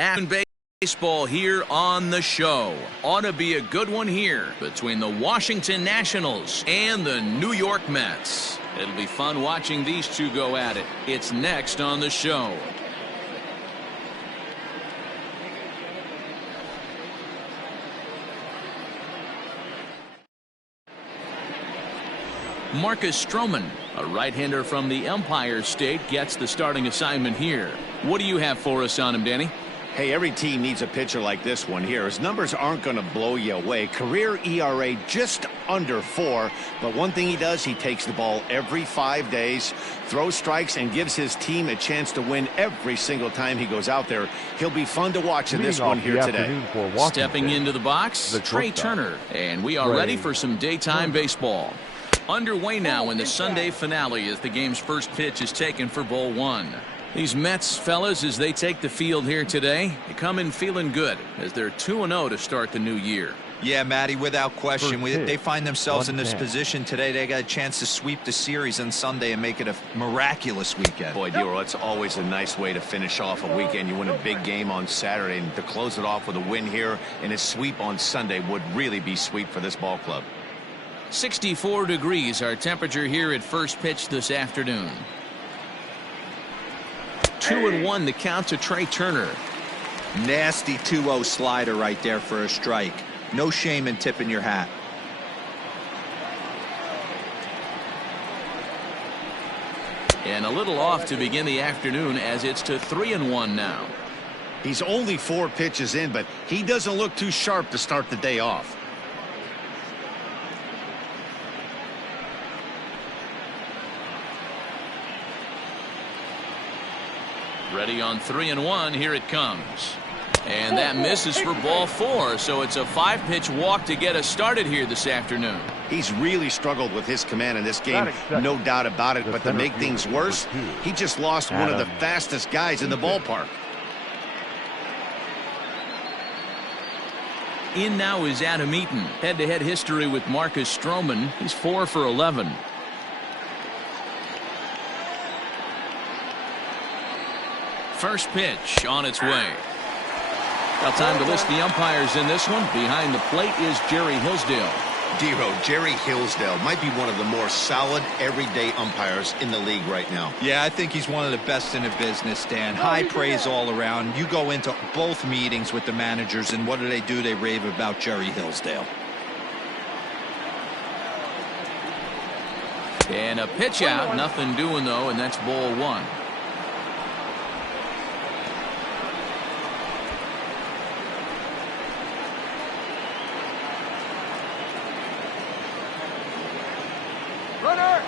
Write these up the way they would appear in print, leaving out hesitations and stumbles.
And baseball here on the show. Ought to be a good one here between the Washington Nationals and the New York Mets. It'll be fun watching these two go at it. It's next on the show. Marcus Stroman, a right-hander from the Empire State, gets the starting assignment here. What do you have for us on him, Danny? Hey, every team needs a pitcher like this one here. His numbers aren't going to blow you away. Career ERA just under 4. But one thing he does, he takes the ball every 5 days, throws strikes, and gives his team a chance to win every single time he goes out there. He'll be fun to watch in this one here today. Stepping into the box, Trey Turner. And we are ready for some daytime baseball. Underway now in the Sunday finale as the game's first pitch is taken for ball 1. These Mets, fellas, as they take the field here today, they come in feeling good as they're 2-0 to start the new year. Yeah, Matty, without question. They find themselves in this position today. They got a chance to sweep the series on Sunday and make it a miraculous weekend. Boy, Dero, it's always a nice way to finish off a weekend. You win a big game on Saturday, and to close it off with a win here and a sweep on Sunday would really be sweet for this ball club. 64 degrees our temperature here at first pitch this afternoon. 2-1 the count to Trey Turner. Nasty 2-0 slider right there for a strike. No shame in tipping your hat. And a little off to begin the afternoon as it's to 3-1 now. He's only 4 pitches in, but he doesn't look too sharp to start the day off. Ready on 3-1. Here it comes. And that misses for ball 4. So it's a 5-pitch walk to get us started here this afternoon. He's really struggled with his command in this game, no doubt about it. But to make things worse, he just lost one of the fastest guys in the ballpark. In now is Adam Eaton. Head-to-head history with Marcus Stroman. He's 4 for 11. First pitch on its way. Now time to list the umpires in this one. Behind the plate is Jerry Hillsdale. Dero, Jerry Hillsdale might be one of the more solid everyday umpires in the league right now. Yeah, I think he's one of the best in the business, Dan. High praise all around. You go into both meetings with the managers, and what do? They rave about Jerry Hillsdale. And a pitch out. Nothing doing, though, and that's ball 1.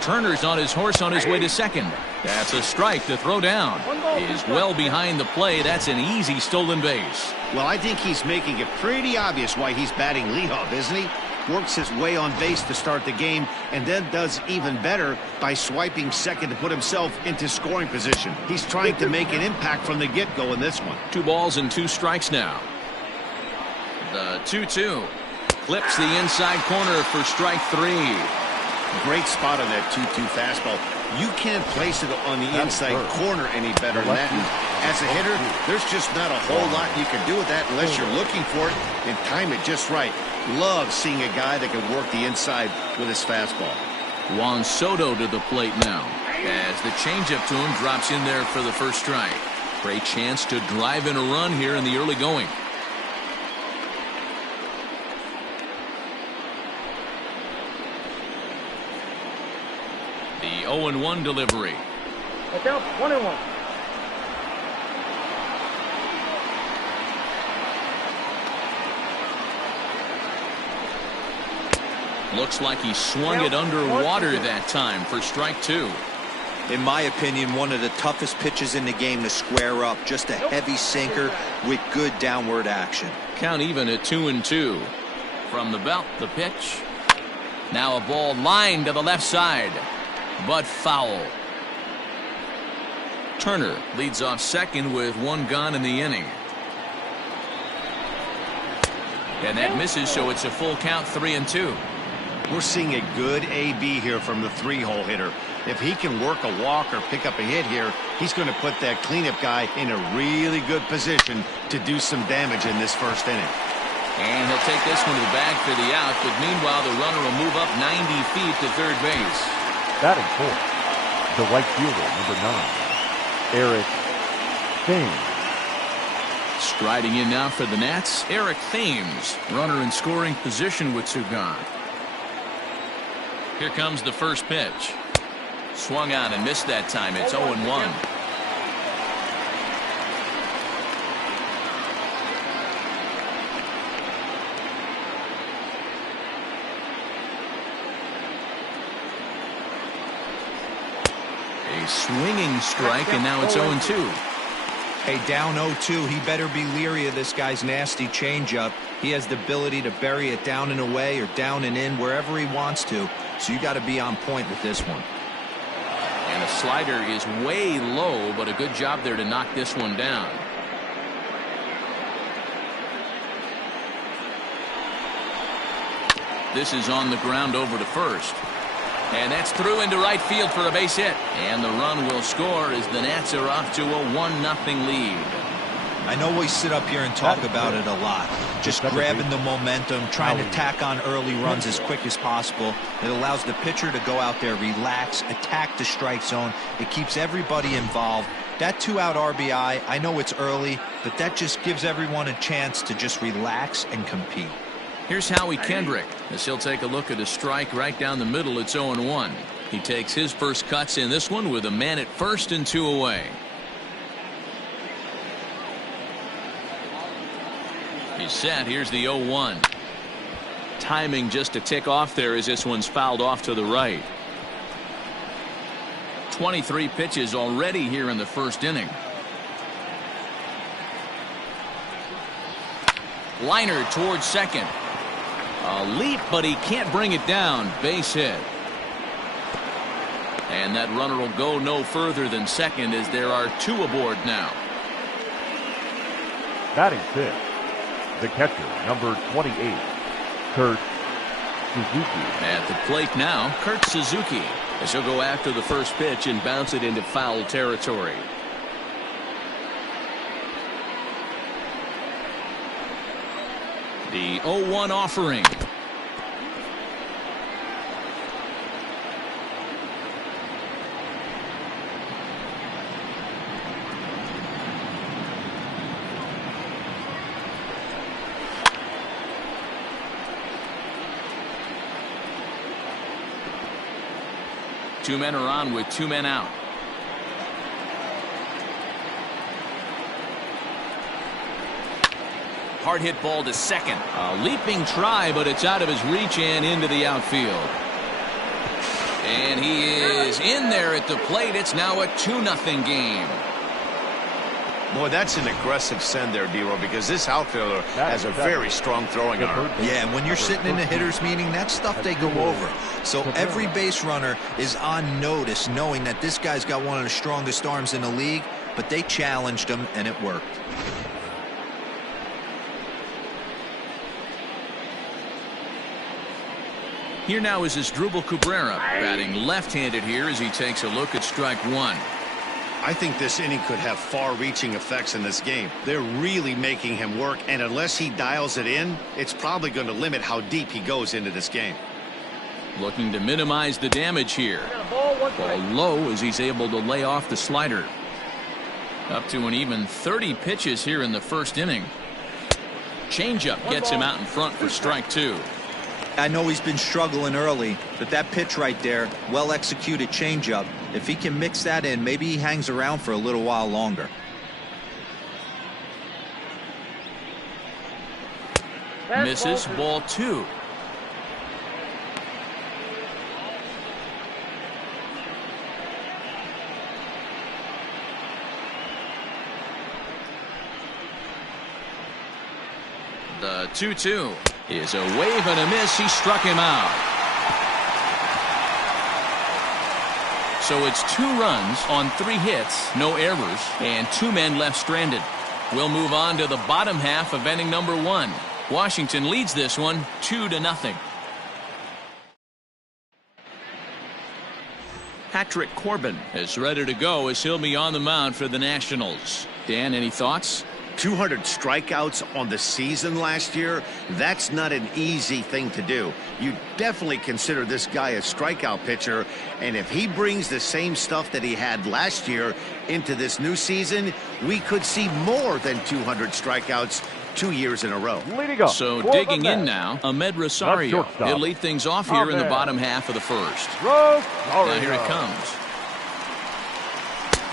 Turner's on his horse on his way to second. That's a strike. The throw down is well behind the play. That's an easy stolen base. Well, I think he's making it pretty obvious why he's batting leadoff, isn't he? Works his way on base to start the game and then does even better by swiping second to put himself into scoring position. He's trying to make an impact from the get-go in this one. 2 balls and 2 strikes now. The 2-2 clips the inside corner for strike 3. Great spot on that 2-2 fastball. You can't place it on the inside corner any better than that. And as a hitter, there's just not a whole lot you can do with that unless you're looking for it and time it just right. Love seeing a guy that can work the inside with his fastball. Juan Soto to the plate now as the changeup to him drops in there for the first strike. Great chance to drive in a run here in the early going. The 0-1 delivery. Watch out, 1-1. Looks like he swung it underwater that time for strike 2. In my opinion, one of the toughest pitches in the game to square up. Just a heavy sinker with good downward action. Count even at 2-2. From the belt, the pitch. Now a ball lined to the left side, but foul. Turner leads off second with 1 gone in the inning. And that misses, so it's a full count, 3-2. We're seeing a good AB here from the 3-hole hitter. If he can work a walk or pick up a hit here, he's going to put that cleanup guy in a really good position to do some damage in this first inning. And he'll take this one to the bag for the out, but meanwhile the runner will move up 90 feet to third base. Batting fourth, the right fielder, number 9, Eric Thames. Striding in now for the Nats, Eric Thames, runner in scoring position with two gone. Here comes the first pitch. Swung on and missed that time. It's 0-1. A swinging strike, and now it's 0-2. Hey, down 0-2, he better be leery of this guy's nasty changeup. He has the ability to bury it down and away or down and in wherever he wants to. So you got to be on point with this one. And a slider is way low, but a good job there to knock this one down. This is on the ground over to first. And that's through into right field for a base hit. And the run will score as the Nats are off to a 1-0 lead. I know we sit up here and talk about it a lot. Just grabbing the momentum, trying to tack on early runs as quick as possible. It allows the pitcher to go out there, relax, attack the strike zone. It keeps everybody involved. That 2-out RBI, I know it's early, but that just gives everyone a chance to just relax and compete. Here's Howie Kendrick as he'll take a look at a strike right down the middle. It's 0-1. He takes his first cuts in this one with a man at first and 2 away. He's set. Here's the 0-1. Timing just a tick off there as this one's fouled off to the right. 23 pitches already here in the first inning. Liner towards second. A leap, but he can't bring it down. Base hit. And that runner will go no further than second as there are 2 aboard now. Batting fifth, the catcher, number 28, Kurt Suzuki. At the plate now, Kurt Suzuki, as he'll go after the first pitch and bounce it into foul territory. The 0-1 offering. Two men are on with 2 men out. Hard hit ball to second. A leaping try, but it's out of his reach and into the outfield. And he is in there at the plate. It's now a 2-0 game. Boy, that's an aggressive send there, D-Row, because this outfielder has a very strong throwing arm. Yeah, and when you're sitting in a hitter's meeting, that's stuff they go over. So every base runner is on notice, knowing that this guy's got one of the strongest arms in the league, but they challenged him, and it worked. Here now is Asdrubal Cabrera, batting left-handed here as he takes a look at strike 1. I think this inning could have far-reaching effects in this game. They're really making him work, and unless he dials it in, it's probably going to limit how deep he goes into this game. Looking to minimize the damage here. Ball low as he's able to lay off the slider. Up to an even 30 pitches here in the first inning. Changeup gets him out in front for strike 2. I know he's been struggling early, but that pitch right there, well-executed changeup, if he can mix that in, maybe he hangs around for a little while longer. Misses, ball 2. The 2-2 is a wave and a miss. He struck him out. So it's 2 runs on 3 hits, no errors, and 2 men left stranded. We'll move on to the bottom half of inning number 1. Washington leads this one 2-0. Patrick Corbin is ready to go as he'll be on the mound for the Nationals. Dan, any thoughts? 200 strikeouts on the season last year, that's not an easy thing to do. You definitely consider this guy a strikeout pitcher, and if he brings the same stuff that he had last year into this new season, we could see more than 200 strikeouts 2 years in a row. So digging in now, Ahmed Rosario. He'll lead things off here in the bottom half of the first. Now here it comes.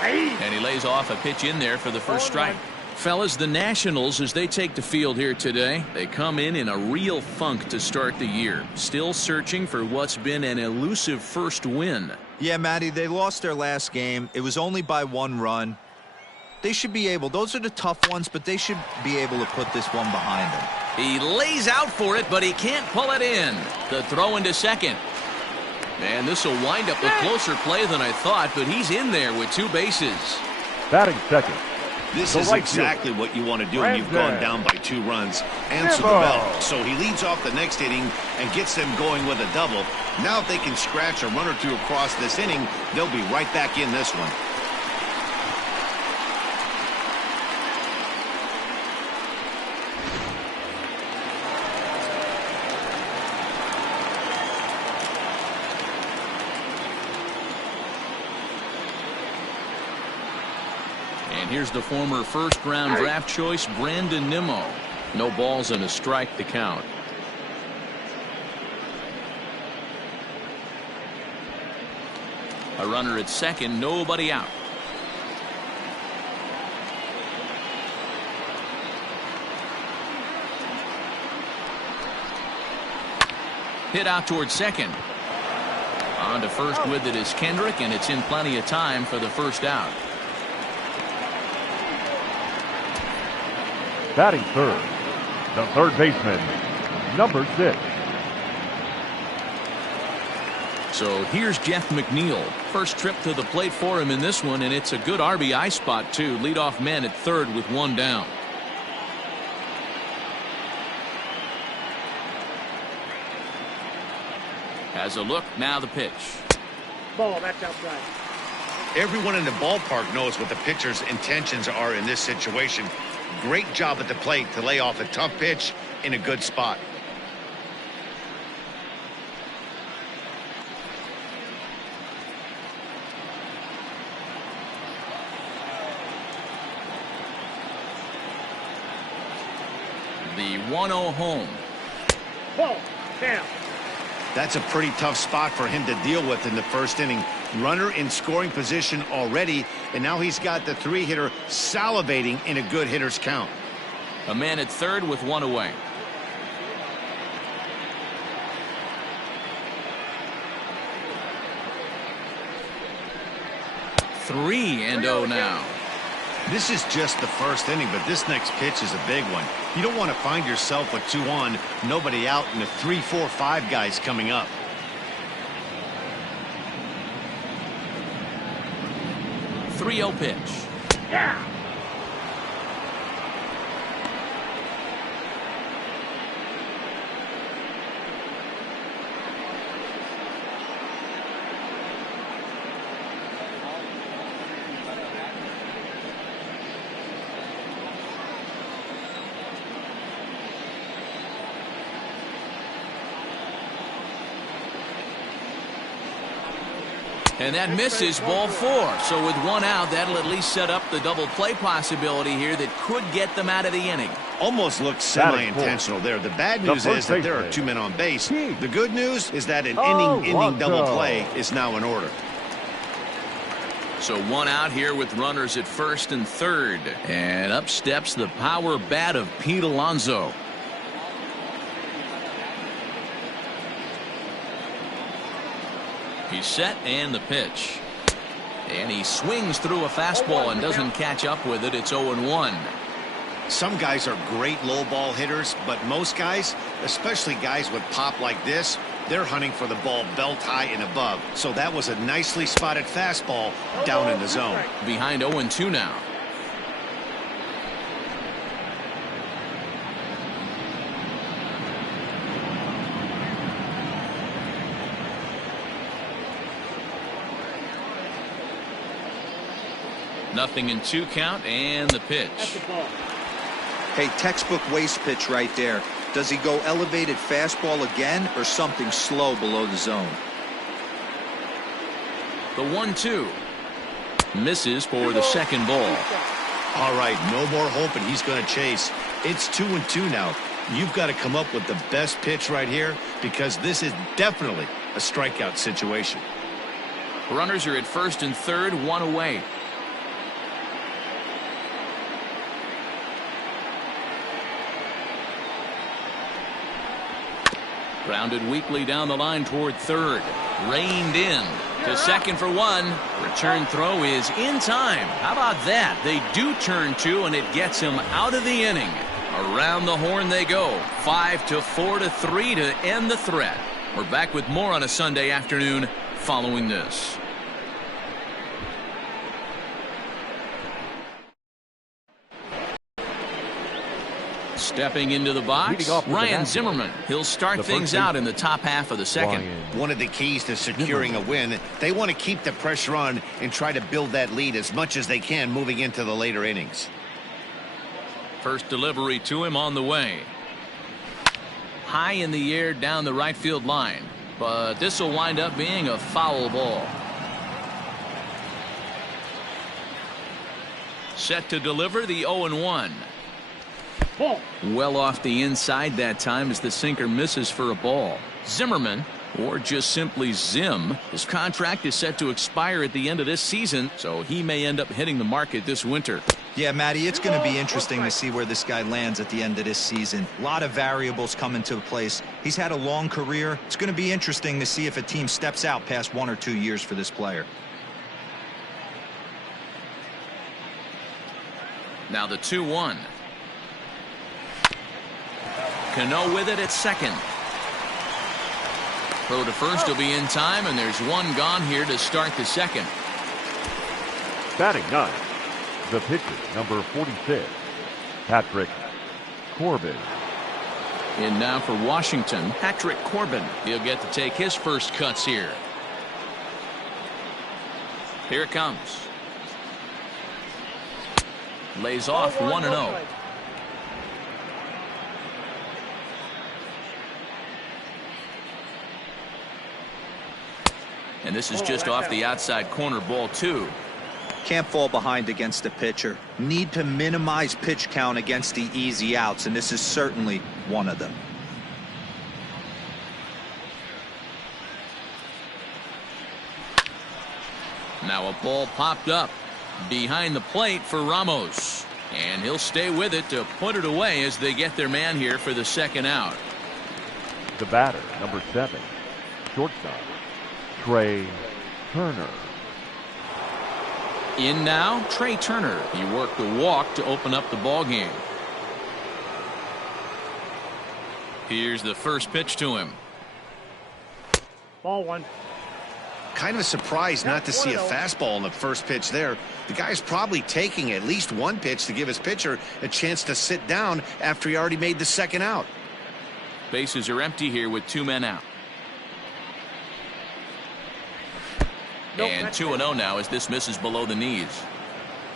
And he lays off a pitch in there for the first strike. Fellas, the Nationals, as they take the field here today, they come in a real funk to start the year. Still searching for what's been an elusive first win. Yeah, Matty, they lost their last game. It was only by 1 run. They should be able, those are the tough ones, but they should be able to put this one behind them. He lays out for it, but he can't pull it in. The throw into second. And this will wind up a closer play than I thought, but he's in there with 2 bases. Batting second. This is exactly what you want to do when you've gone down by 2 runs. Answer the bell. So he leads off the next inning and gets them going with a double. Now if they can scratch a run or 2 across this inning, they'll be right back in this one. Here's the former first-round draft choice, Brandon Nimmo. No balls and a strike to count. A runner at second, nobody out. Hit out towards second. On to first with it is Kendrick, and it's in plenty of time for the first out. Batting third, the third baseman, number 6. So here's Jeff McNeil. First trip to the plate for him in this one, and it's a good RBI spot, too. Leadoff man at third with 1 down. Has a look, now the pitch. Ball, that's outside. Everyone in the ballpark knows what the pitcher's intentions are in this situation. Great job at the plate to lay off a tough pitch in a good spot. The 1-0 home. Ball, down. That's a pretty tough spot for him to deal with in the first inning. Runner in scoring position already, and now he's got the 3-hitter salivating in a good hitter's count. A man at third with 1 away. Three and 0 now. This is just the first inning, but this next pitch is a big one. You don't want to find yourself with 2 on, nobody out, and the 3, 4, 5 guys coming up. The 3-0 pitch. Yeah. And that misses, ball 4. So with 1 out, that'll at least set up the double play possibility here that could get them out of the inning. Almost looked semi-intentional there. The bad news is that there are 2 men on base. The good news is that an inning double play is now in order. So 1 out here with runners at first and third. And up steps the power bat of Pete Alonso. He's set and the pitch. And he swings through a fastball and doesn't catch up with it. It's 0-1. Some guys are great low ball hitters, but most guys, especially guys with pop like this, they're hunting for the ball belt high and above. So that was a nicely spotted fastball down in the zone. Behind 0-2 now. Nothing in 2 count, and the pitch. Hey, textbook waste pitch right there. Does he go elevated fastball again or something slow below the zone? The 1-2. Misses for the second ball. All right, no more hoping he's going to chase. It's 2-2 now. You've got to come up with the best pitch right here because this is definitely a strikeout situation. Runners are at first and third, one away. Grounded weakly down the line toward third. Reined in to second for one. Return throw is in time. How about that? They do turn two, and it gets him out of the inning. Around the horn they go. 5-4-3 to end the threat. We're back with more on a Sunday afternoon following this. Stepping into the box, Ryan Zimmerman. He'll start things out in the top half of the second. One of the keys to securing a win, they want to keep the pressure on and try to build that lead as much as they can moving into the later innings. First delivery to him on the way. High in the air down the right field line, but this will wind up being a foul ball. Set to deliver the 0-1. Well off the inside that time as the sinker misses for a ball. Zimmerman, or just simply Zim, his contract is set to expire at the end of this season, so he may end up hitting the market this winter. Yeah, Matty, it's going to be interesting to see where this guy lands at the end of this season. A lot of variables come into place. He's had a long career. It's going to be interesting to see if a team steps out past 1 or 2 years for this player. Now the 2-1. Cano with it at second. Throw to first will be in time, and there's one gone here to start the second. Batting ninth, the pitcher, number 46, Patrick Corbin. In now for Washington, Patrick Corbin. He'll get to take his first cuts here. Here it comes. Lays off 1-0. And this is just off the outside corner, ball 2. Can't fall behind against the pitcher. Need to minimize pitch count against the easy outs, and this is certainly one of them. Now a ball popped up behind the plate for Ramos. And he'll stay with it to put it away as they get their man here for the second out. The batter, number 7, shortstop, Trey Turner. In now, Trey Turner. He worked a walk to open up the ball game. Here's the first pitch to him. Ball 1. Kind of surprised not to see a fastball in the first pitch there. The guy's probably taking at least one pitch to give his pitcher a chance to sit down after he already made the second out. Bases are empty here with 2 men out. And 2-0 now as this misses below the knees.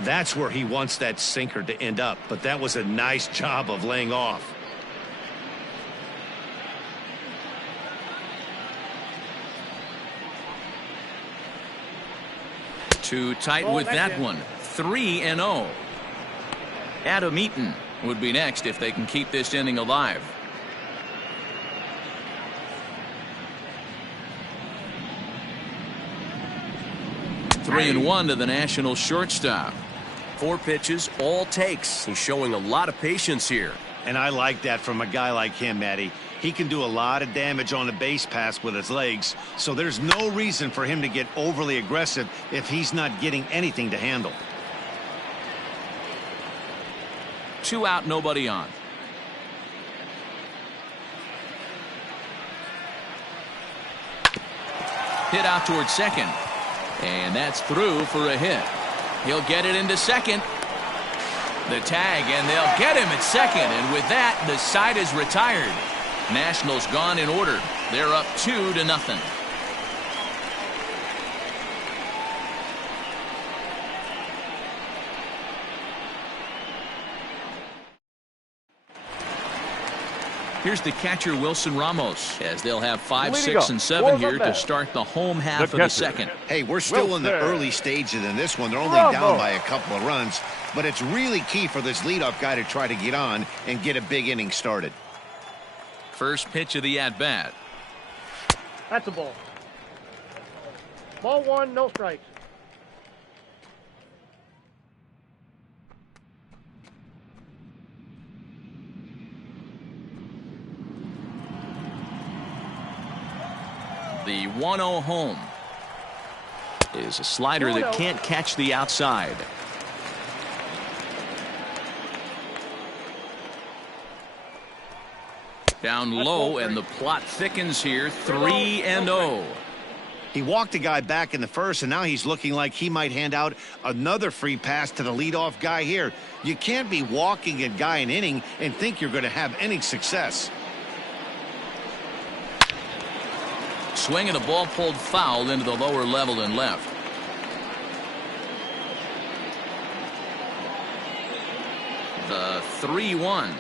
That's where he wants that sinker to end up, but that was a nice job of laying off. Too tight with that one. 3-0. Adam Eaton would be next if they can keep this inning alive. Three and 1 to the National shortstop. 4 pitches, all takes. He's showing a lot of patience here. And I like that from a guy like him, Matty. He can do a lot of damage on the base pass with his legs, so there's no reason for him to get overly aggressive if he's not getting anything to handle. 2 out, nobody on. Hit out towards second. And that's through for a hit. He'll get it into second. The tag, and they'll get him at second. And with that, the side is retired. Nationals gone in order. They're up 2-0. Here's the catcher, Wilson Ramos, as they'll have 5, Leading 6, up and 7 for the here to Mets, start the home half of the catcher. second. Hey, we're still in the Wilson. early stages in this one. They're only down by a couple of runs, but it's really key for this leadoff guy to try to get on and get a big inning started. First pitch of the at-bat. That's a ball. Ball 1, no strikes. The 1-0 home is a slider that can't catch the outside. Down low, and the plot thickens here. 3-0. He walked a guy back in the first, and now he's looking like he might hand out another free pass to the leadoff guy here. You can't be walking a guy an inning and think you're going to have any success. Swing and a ball pulled foul into the lower level and left. The 3-1.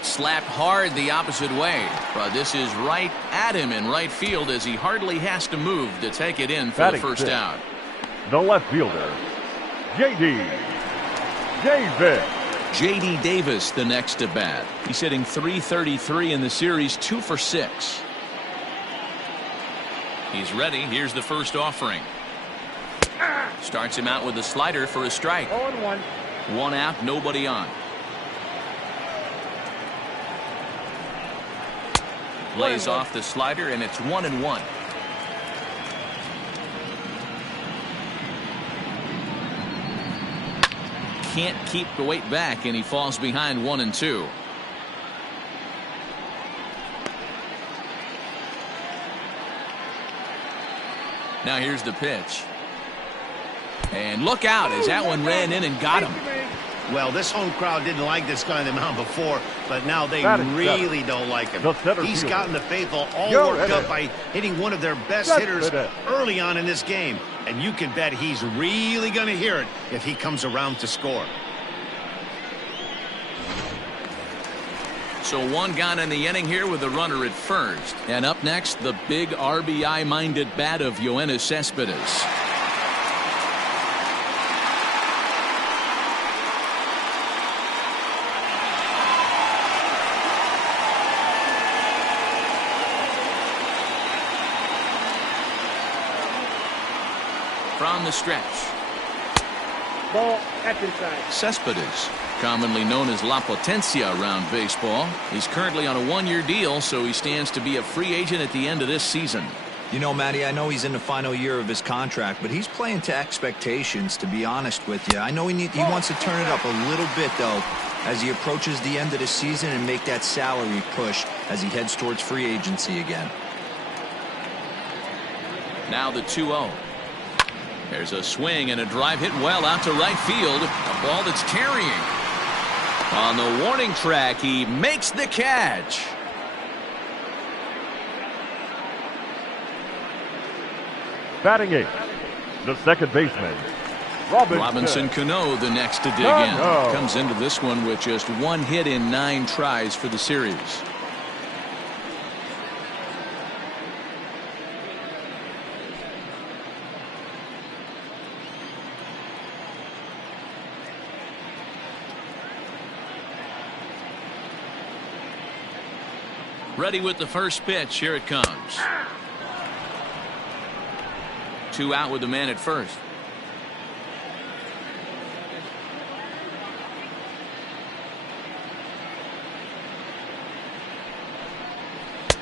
Slapped hard the opposite way, but this is right at him in right field as he hardly has to move to take it in for the first out. The left fielder, J.D. Davis. J.D. Davis, the next at bat. He's hitting .333 in the series, 2 for 6. He's ready. Here's the first offering. Starts him out with a slider for a strike. 0-1. 1 out, nobody on. Lays off the slider, and it's 1-1. Can't keep the weight back, and he falls behind 1-2. Now here's the pitch. And look out as that one ran in and got him. Well, this home crowd didn't like this guy on the mound before, but now they really don't like him. He's gotten the faithful all worked up by hitting one of their best hitters early on in this game. And you can bet he's really going to hear it if he comes around to score. So 1 gone in the inning here with a runner at first. And up next, the big RBI-minded bat of Yoenis Cespedes. From the stretch. Ball, that's inside. Cespedes, commonly known as La Potencia around baseball. He's currently on a 1-year deal, so he stands to be a free agent at the end of this season. You know, Matty, I know he's in the final year of his contract, but he's playing to expectations, to be honest with you. I know he wants to turn it up a little bit, though, as he approaches the end of the season and make that salary push as he heads towards free agency again. Now the 2-0. There's a swing and a drive hit well out to right field. A ball that's carrying. On the warning track, he makes the catch. Batting 8th, the second baseman, Robinson Cano, the next to dig in. Comes into this one with just 1 hit in 9 tries for the series. Ready with the first pitch. Here it comes. 2 out with the man at first.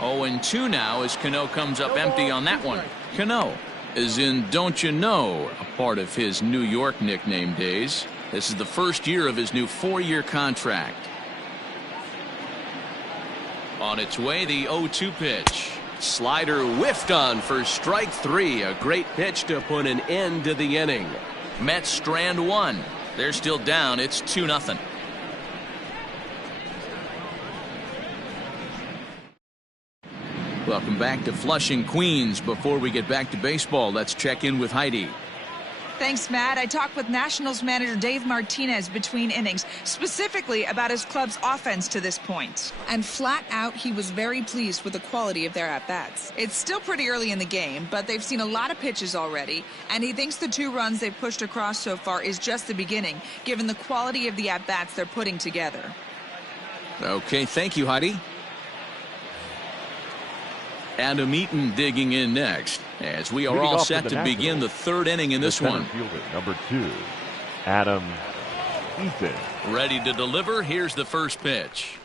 Oh, and 2 now as Cano comes up empty on that one. Cano, as in don't you know, a part of his New York nickname days. This is the first year of his new 4-year contract. On its way, the 0-2 pitch. Slider whiffed on for strike 3. A great pitch to put an end to the inning. Mets strand 1. They're still down. It's 2-0. Welcome back to Flushing, Queens. Before we get back to baseball, let's check in with Heidi. Thanks, Matt. I talked with Nationals manager Dave Martinez between innings, specifically about his club's offense to this point. And flat out, he was very pleased with the quality of their at-bats. It's still pretty early in the game, but they've seen a lot of pitches already, and he thinks the 2 runs they've pushed across so far is just the beginning, given the quality of the at-bats they're putting together. Okay, thank you, Heidi. Adam Eaton digging in next, as we are all set to begin the 3rd inning in this one. Fielder, number 2, Adam Eaton. Ready to deliver. Here's the first pitch.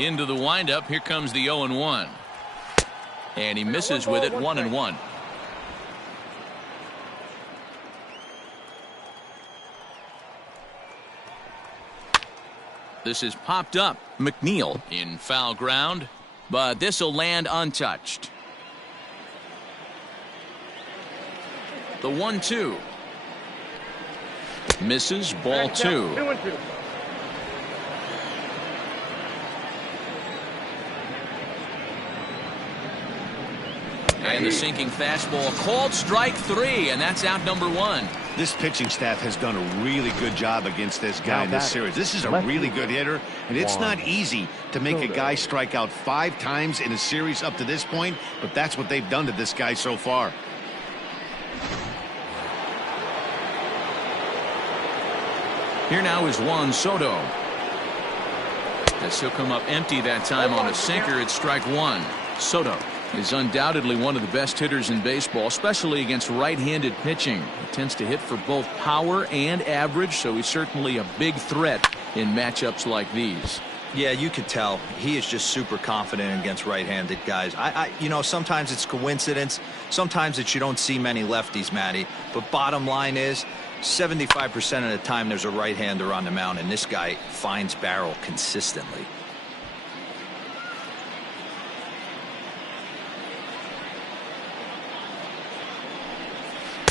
Into the windup. Here comes the 0-1. And he misses with it, 1-1. This is popped up. McNeil in foul ground, but this will land untouched. The 1-2. Misses, ball 2. 2-2. And the sinking fastball called strike 3, and that's out number 1. This pitching staff has done a really good job against this guy in this series. This is a really good hitter, and it's not easy to make a guy strike out 5 times in a series up to this point, but that's what they've done to this guy so far. Here now is Juan Soto. As he'll come up empty that time on a sinker, it's strike 1. Soto is undoubtedly one of the best hitters in baseball, especially against right-handed pitching. He tends to hit for both power and average, so he's certainly a big threat in matchups like these. Yeah, you could tell he is just super confident against right-handed guys. You know, sometimes it's coincidence, sometimes it's you don't see many lefties, Matty. But bottom line is, 75% of the time there's a right-hander on the mound, and this guy finds barrel consistently.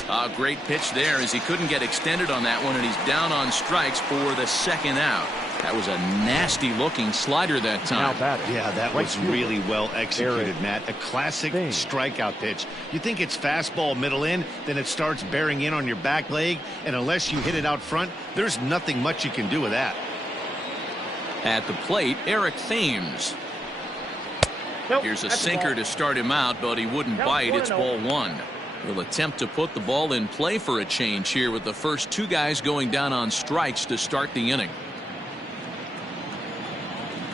A great pitch there, as he couldn't get extended on that one, and he's down on strikes for the 2nd out. That was a nasty looking slider that time. Yeah, that was really well executed, Matt. A classic strikeout pitch. You think it's fastball middle in, then it starts bearing in on your back leg, and unless you hit it out front, there's nothing much you can do with that. At the plate, Eric Thames. Here's a sinker to start him out, but he wouldn't bite. It's ball 1. He'll attempt to put the ball in play for a change here, with the first 2 guys going down on strikes to start the inning.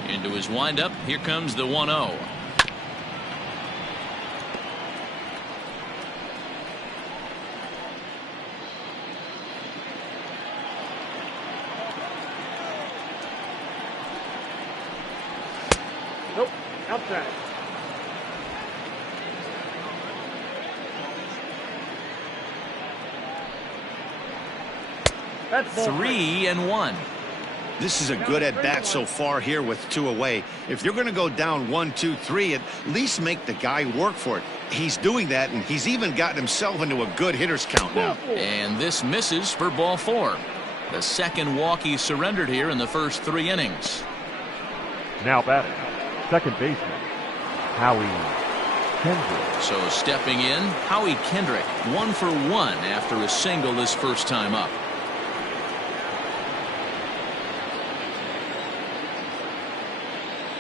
Into his windup. Here comes the 1-0. Nope. Outside. That's 3-1. This is a good at-bat so far here with 2 away. If you're going to go down 1, 2, 3, at least make the guy work for it. He's doing that, and he's even gotten himself into a good hitter's count now. And this misses for ball 4. The 2nd walk he surrendered here in the first 3 innings. Now batting, second baseman, Howie Kendrick. So stepping in, Howie Kendrick, 1 for 1 after a single his first time up.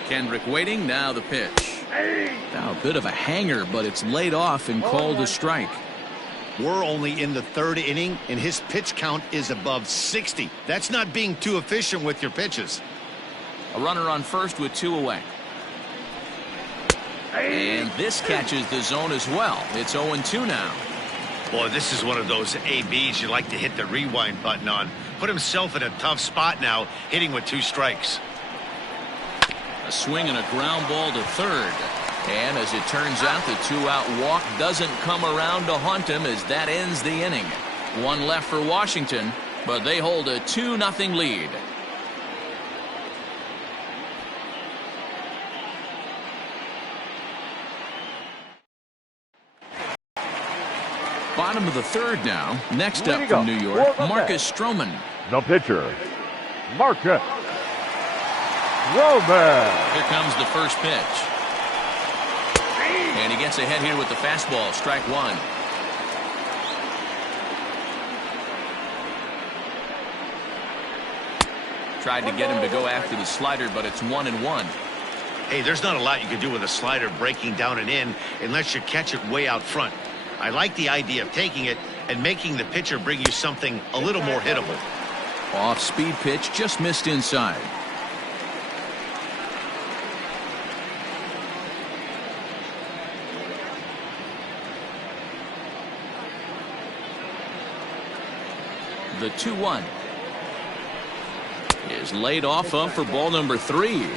Kendrick waiting. Now the pitch. Now a bit of a hanger, but it's laid off and called a strike. We're only in the 3rd inning, and his pitch count is above 60. That's not being too efficient with your pitches. A runner on first with 2 away. And this catches the zone as well. It's 0-2 now. Boy, this is one of those ABs you like to hit the rewind button on. Put himself in a tough spot now, hitting with 2 strikes. A swing and a ground ball to third. And as it turns out, the 2-out walk doesn't come around to haunt him, as that ends the inning. 1 left for Washington, but they hold a 2-0 lead. Bottom of the 3rd now. Next up from New York, Marcus Stroman. The pitcher, Marcus Stroman. Here comes the first pitch. And he gets ahead here with the fastball, strike one. Tried to get him to go after the slider, but it's 1-1. Hey, there's not a lot you can do with a slider breaking down and in unless you catch it way out front. I like the idea of taking it and making the pitcher bring you something a little more hittable. Off-speed pitch, just missed inside. The 2-1 is laid off of for ball number 3.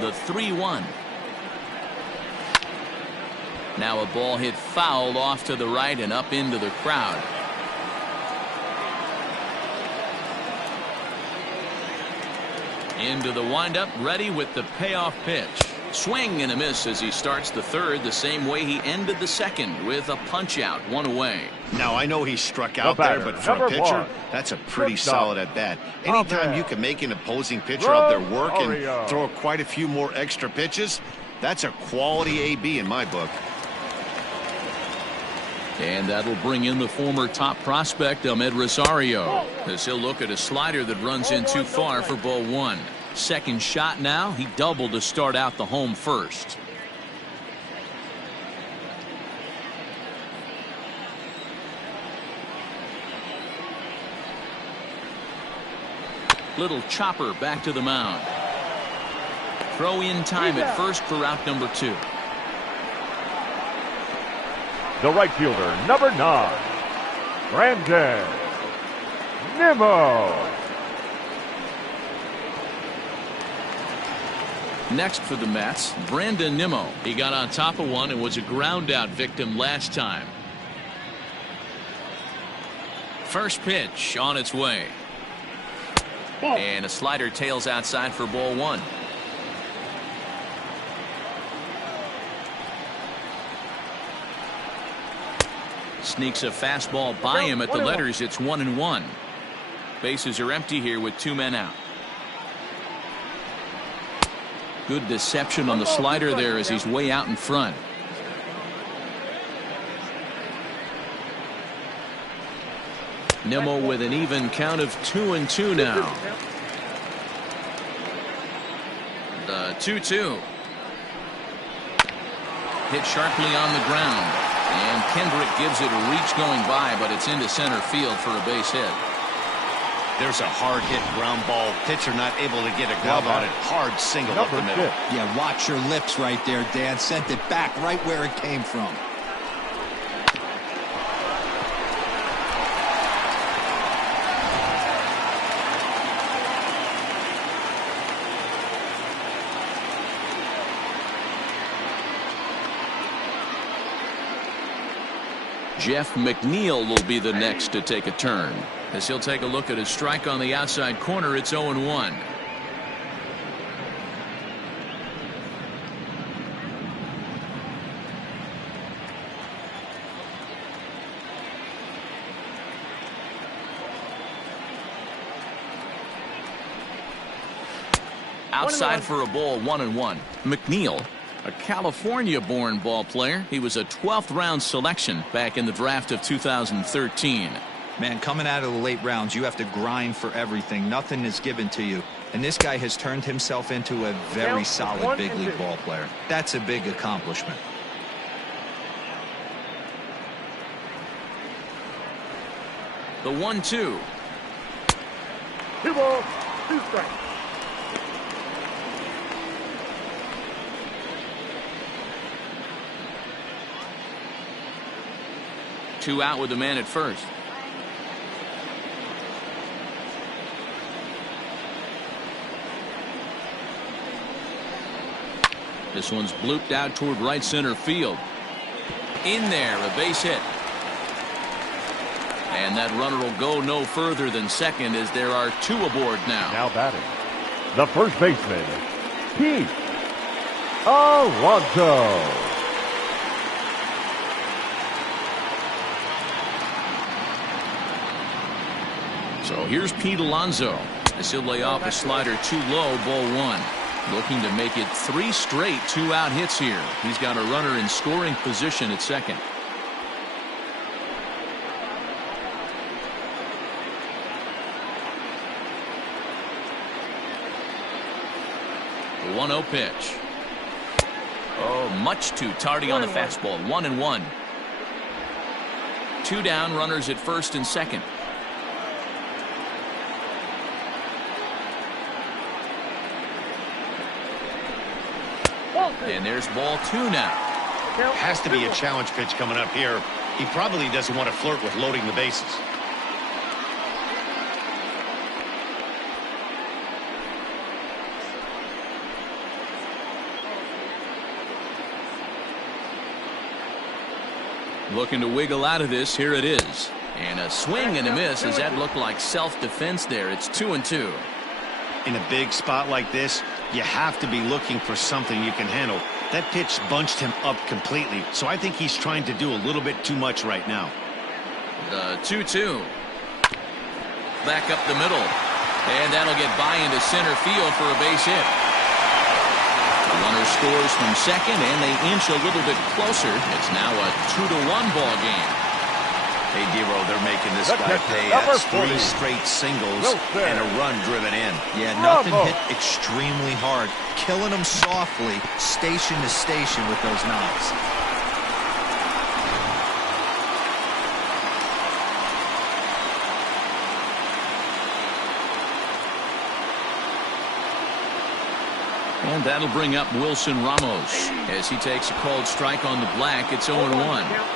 The 3-1. Now a ball hit foul off to the right and up into the crowd. Into the windup, ready with the payoff pitch. Swing and a miss as he starts the third the same way he ended the second, with a punch out, 1 away. Now I know he struck out there, but for a pitcher, that's a pretty solid at bat. Anytime you can make an opposing pitcher up their work and throw quite a few more extra pitches, that's a quality AB in my book. And that'll bring in the former top prospect, Ahmed Rosario, as he'll look at a slider that runs in too far for ball 1. Second shot now. He doubled to start out the home first. Little chopper back to the mound. Throw in time at first for out number 2. The right fielder, number 9, Brandon Nimmo. Next for the Mets, Brandon Nimmo. He got on top of one and was a ground out victim last time. First pitch on its way. And a slider tails outside for ball 1. Sneaks a fastball by him at the letters. It's 1-1. Bases are empty here with 2 men out. Good deception on the slider there as he's way out in front. Nimmo with an even count of 2-2 now. The 2-2. Hit sharply on the ground. And Kendrick gives it a reach going by, but it's into center field for a base hit. There's a hard hit ground ball. Pitcher not able to get a glove on it. Hard single up the middle. Yeah, watch your lips right there, Dan. Sent it back right where it came from. Jeff McNeil will be the next to take a turn, as he'll take a look at his strike on the outside corner. It's 0-1. Outside for a ball, 1-1. McNeil, a California-born ball player. He was a 12th round selection back in the draft of 2013. Man, coming out of the late rounds, you have to grind for everything. Nothing is given to you. And this guy has turned himself into a very solid big league ball player. That's a big accomplishment. The 1-2. 2 balls, 2 strikes. Two out with the man at first. This one's blooped out toward right center field. In there, a base hit. And that runner will go no further than second, as there are 2 aboard now. Now batting, the first baseman, Pete Alonso. here's Pete Alonso. As he'll lay off a slider too low, ball 1. Looking to make it 3 straight 2-out hits here. He's got a runner in scoring position at second. The 1-0 pitch. Oh, much too tardy on the fastball. 1-1. 2 down, runners at first and second. And there's ball 2 now. Has to be a challenge pitch coming up here. He probably doesn't want to flirt with loading the bases. Looking to wiggle out of this. Here it is. And a swing and a miss, as that looked like self-defense there. It's 2-2. In a big spot like this, you have to be looking for something you can handle. That pitch bunched him up completely, so I think he's trying to do a little bit too much right now. The 2-2. Back up the middle. And that'll get by into center field for a base hit. The runner scores from second, and they inch a little bit closer. It's now a 2-1 ball game. Hey, Dero, they're making this guy pay. That's 3 straight singles and a run driven in. Yeah, nothing hit extremely hard. Killing them softly, station to station with those knocks. And that'll bring up Wilson Ramos as he takes a called strike on the black. It's 0-1.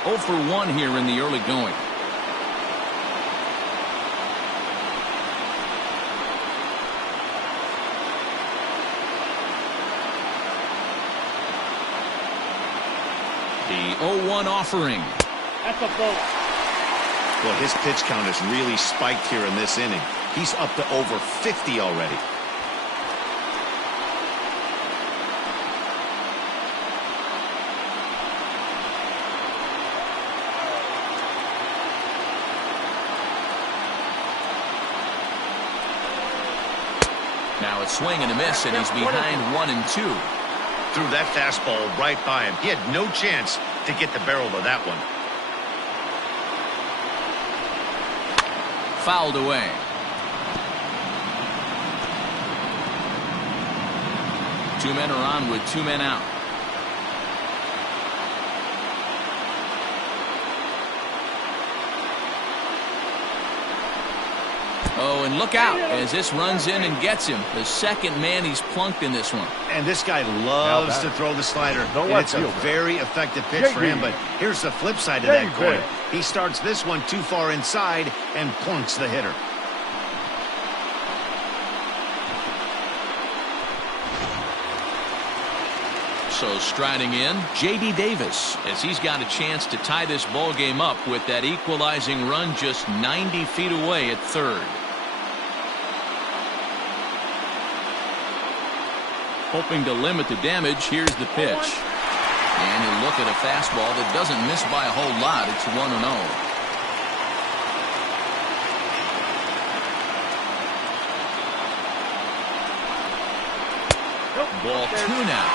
0 for 1 here in the early going. The 0-1 offering. That's a ball. Well, his pitch count has really spiked here in this inning. He's up to over 50 already. Now it's swing and a miss, and he's behind 1-2. Threw that fastball right by him. He had no chance to get the barrel of that one. Fouled away. Two men are on with 2 men out. Oh, and look out as this runs in and gets him. The second man he's plunked in this one. And this guy loves to throw the slider. And it's a very effective pitch for him. But here's the flip side of that coin. He starts this one too far inside and plunks the hitter. So striding in, J.D. Davis, as he's got a chance to tie this ball game up with that equalizing run just 90 feet away at third. Hoping to limit the damage, here's the pitch. And you look at a fastball that doesn't miss by a whole lot. It's 1-0. Ball 2 now.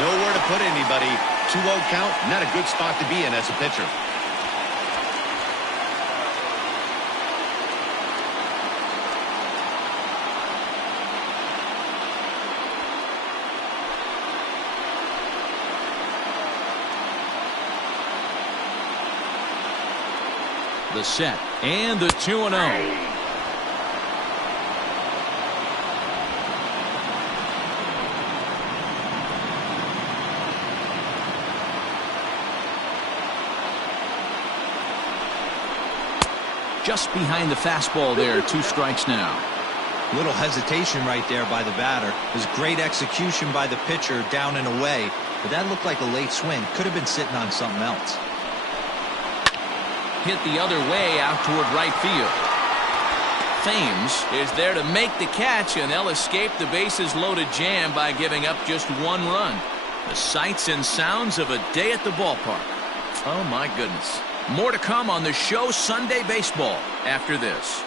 Nowhere to put anybody. 2-0 count, not a good spot to be in as a pitcher. The set and the 2-0. Just behind the fastball there. 2 strikes now. Little hesitation right there by the batter. It was great execution by the pitcher down and away, but that looked like a late swing. Could have been sitting on something else. Hit the other way out toward right field. Thames is there to make the catch, and they'll escape the bases loaded jam by giving up just 1 run. The sights and sounds of a day at the ballpark. Oh my goodness. More to come on the show Sunday Baseball after this.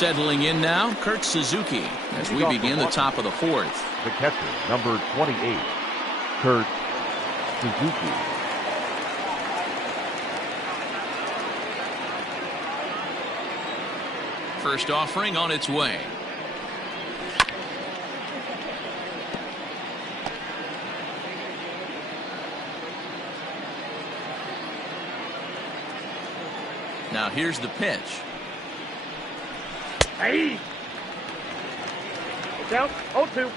Settling in now, Kurt Suzuki, as we begin the top of the fourth. The catcher, number 28, Kurt Suzuki. First offering on its way. Now here's the pitch. Hey! It's out. 0-2.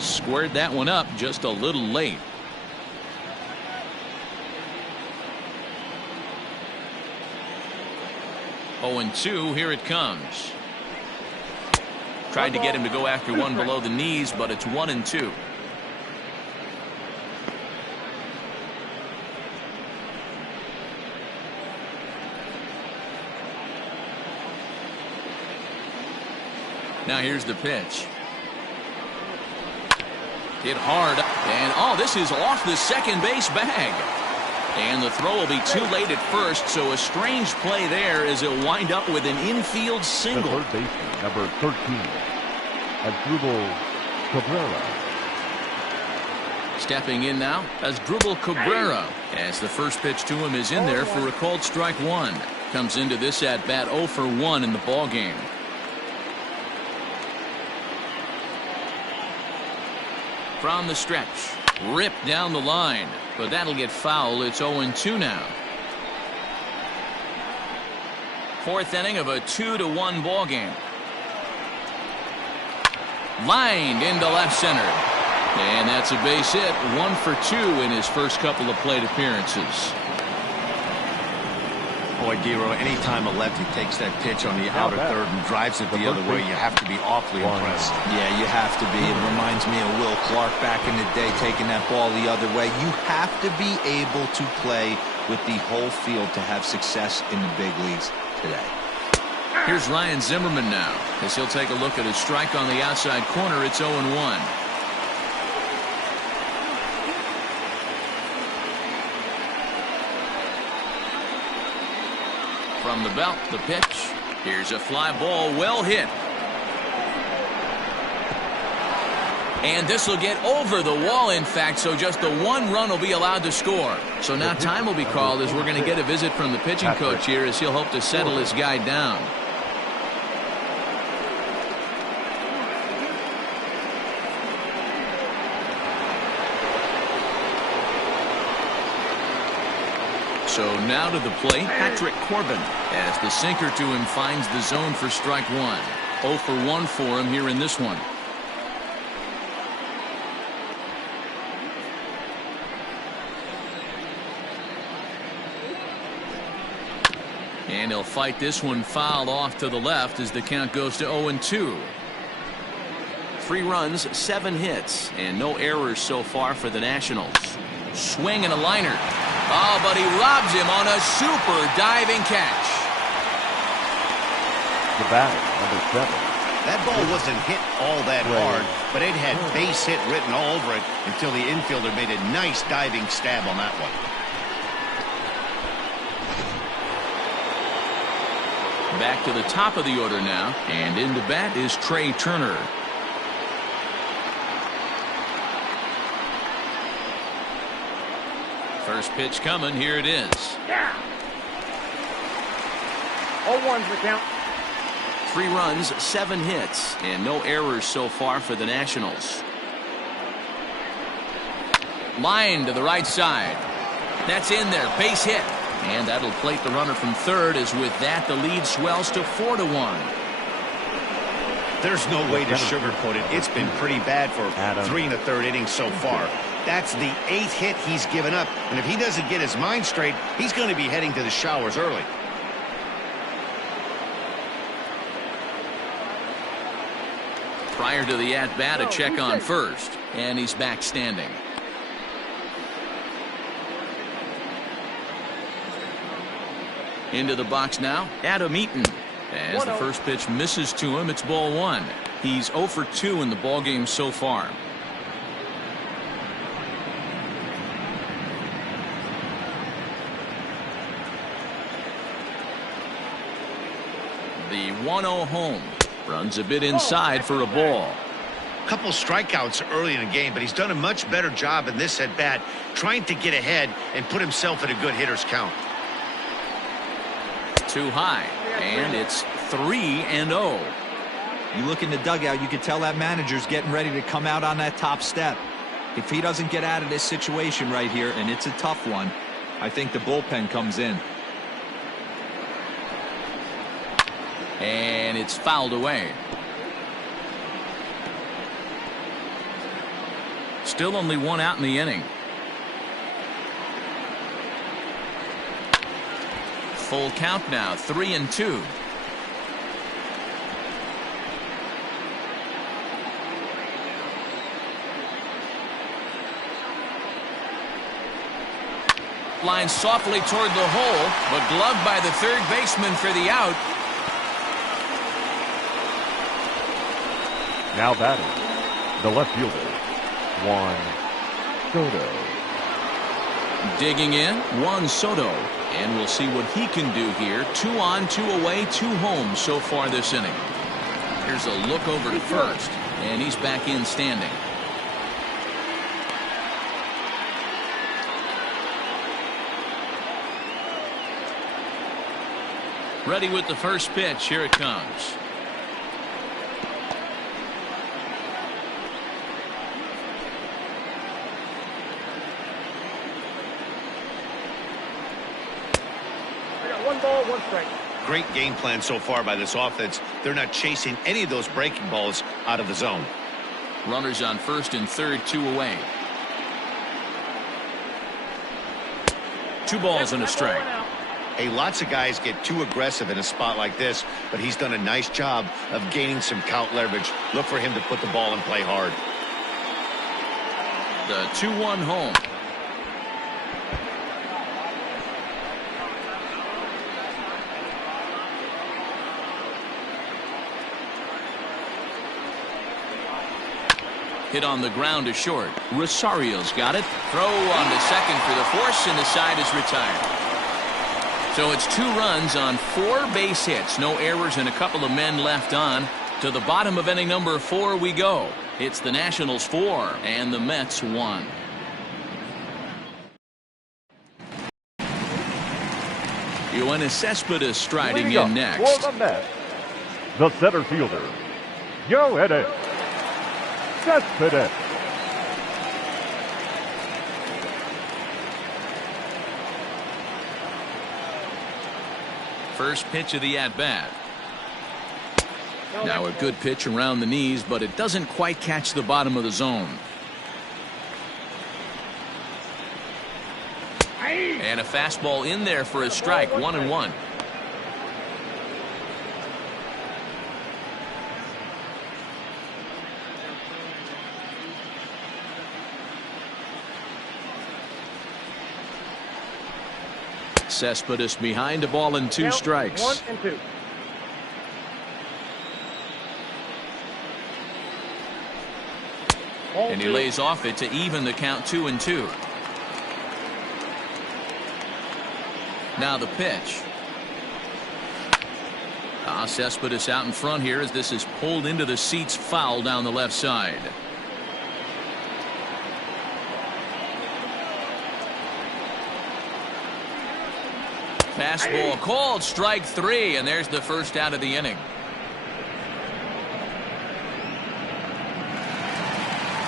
Squared that one up just a little late. Oh, and 2, here it comes. Tried to get him to go after one below the knees, but it's 1-2. Now here's the pitch. Hit hard, and oh, this is off the second base bag. And the throw will be too late at first, so a strange play there as it'll wind up with an infield single. The third baseman, number 13, Asdrubal Cabrera. Stepping in now, Asdrubal Cabrera, as the first pitch to him is in there for a called strike one. Comes into this at bat 0 for 1 in the ball game. From the stretch, ripped down the line, but that'll get foul. It's 0-2 now. Fourth inning of a 2-1 ball game. Lined into left center, and that's a base hit. 1 for 2 in his first couple of plate appearances. Boy, Dero, anytime a lefty takes that pitch on the outer third and drives it the other way, you have to be awfully impressed. Yeah, you have to be. It reminds me of Will Clark back in the day taking that ball the other way. You have to be able to play with the whole field to have success in the big leagues today. Here's Ryan Zimmerman now, as he'll take a look at his strike on the outside corner. It's 0-1. From the belt, the pitch. Here's a fly ball, well hit. And this will get over the wall, in fact, so just the one run will be allowed to score. So now time will be called as we're going to get a visit from the pitching coach here as he'll hope to settle his guy down. So now to the plate, Patrick Corbin, as the sinker to him finds the zone for strike one. 0 for 1 for him here in this one. And he'll fight this one fouled off to the left as the count goes to 0-2. 3 runs, 7 hits, and no errors so far for the Nationals. Swing and a liner. Oh, but he robs him on a super diving catch. The batter, number 7. That ball wasn't hit all that hard, but it had base hit written all over it until the infielder made a nice diving stab on that one. Back to the top of the order now, and in the bat is Trey Turner. First pitch coming, here it is. Yeah. 0-1's the count. 3 runs, 7 hits, and no errors so far for the Nationals. Line to the right side. That's in there, base hit. And that'll plate the runner from third, as with that the lead swells to 4-1. There's no way to sugarcoat it. It's been pretty bad for 3 1/3 innings so far. That's the 8th hit he's given up, and if he doesn't get his mind straight, he's going to be heading to the showers early. Prior to the at-bat, a check on first, and he's back standing. Into the box now, Adam Eaton. As the first pitch misses to him, it's ball 1. He's 0 for 2 in the ballgame so far. The 1-0 home. Runs a bit inside for a ball. Couple strikeouts early in the game, but he's done a much better job in this at bat, trying to get ahead and put himself in a good hitter's count. Too high, and it's 3-0. You look in the dugout, you can tell that manager's getting ready to come out on that top step. If he doesn't get out of this situation right here, and it's a tough one, I think the bullpen comes in. And it's fouled away. Still only one out in the inning. Full count now, 3-2. Line softly toward the hole, but gloved by the third baseman for the out. Now batting, the left fielder, Juan Soto. Digging in, Juan Soto. And we'll see what he can do here. 2 on, 2 away, 2 home so far this inning. Here's a look over to first, and he's back in standing. Ready with the first pitch. Here it comes. One ball, one strike. Great game plan so far by this offense. They're not chasing any of those breaking balls out of the zone. Runners on first and third, 2 away. 2 balls and a strike. Hey, lots of guys get too aggressive in a spot like this, but he's done a nice job of gaining some count leverage. Look for him to put the ball and play hard. The 2-1 home. Hit on the ground to short. Rosario's got it. Throw on to second for the force, and the side is retired. So it's 2 runs on 4 base hits. No errors and a couple of men left on. To the bottom of inning number 4 we go. It's the Nationals 4 and the Mets 1. Yoenis Cespedes striding in next. For the Mets, the center fielder, Yoenis Cespedes. First pitch of the at-bat. Now a good pitch around the knees, but it doesn't quite catch the bottom of the zone. And a fastball in there for a strike. 1-1. Cespedes behind, a ball and 2 strikes. 1-2. And he lays off it to even the count 2-2. Now the pitch. Cespedes out in front here as this is pulled into the seats, foul down the left side. Fastball called, strike 3, and there's the first out of the inning.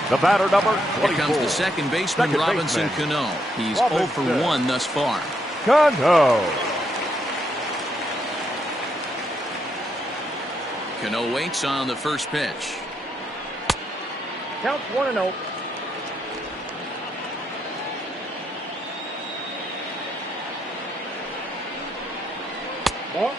The batter, number 24. Here comes the second baseman, Robinson Cano. He's 0 for 1 thus far. Cano. Cano waits on the first pitch. Counts 1-0. Ball.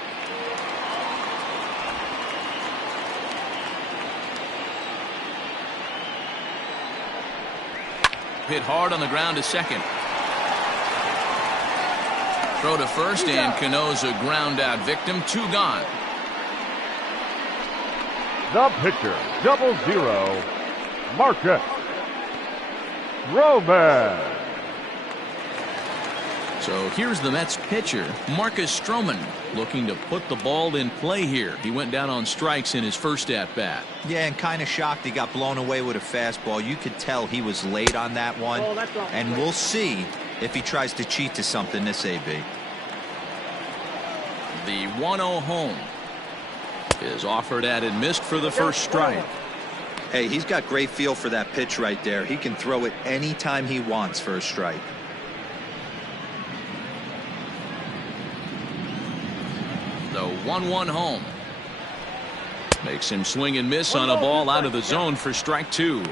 Hit hard on the ground to second. Throw to first, and Cano's a ground out victim. 2 gone. The pitcher, 0-0, Marcus Roman. So here's the Mets pitcher, Marcus Stroman, looking to put the ball in play here. He went down on strikes in his first at-bat. Yeah, and kind of shocked he got blown away with a fastball. You could tell he was late on that one. And we'll see if he tries to cheat to something this AB. The 1-0 home is offered at and missed for the first strike. Hey, he's got great feel for that pitch right there. He can throw it anytime he wants for a strike. The 1-1 home makes him swing and miss on a ball out of the zone for strike 2.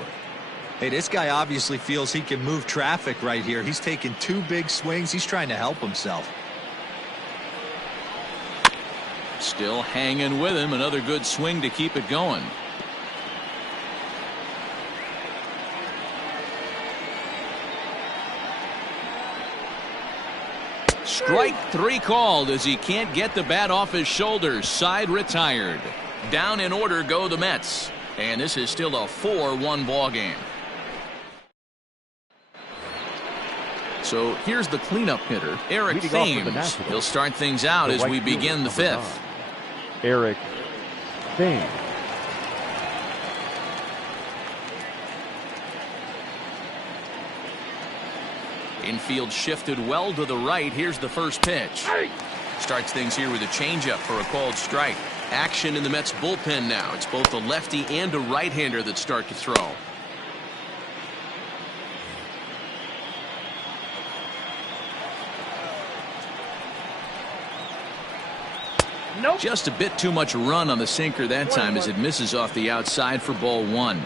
Hey, this guy obviously feels he can move traffic right here. He's taking 2 big swings. He's trying to help himself. Still hanging with him. Another good swing to keep it going. Strike 3 called as he can't get the bat off his shoulders. Side retired. Down in order go the Mets. And this is still a 4-1 ball game. So here's the cleanup hitter, Eric Thames. He'll start things out as we begin the 5th. Eric Thames. Infield shifted well to the right. Here's the first pitch. Starts things here with a changeup for a called strike. Action in the Mets bullpen now. It's both a lefty and a right-hander that start to throw. Nope. Just a bit too much run on the sinker that time as it misses off the outside for ball 1.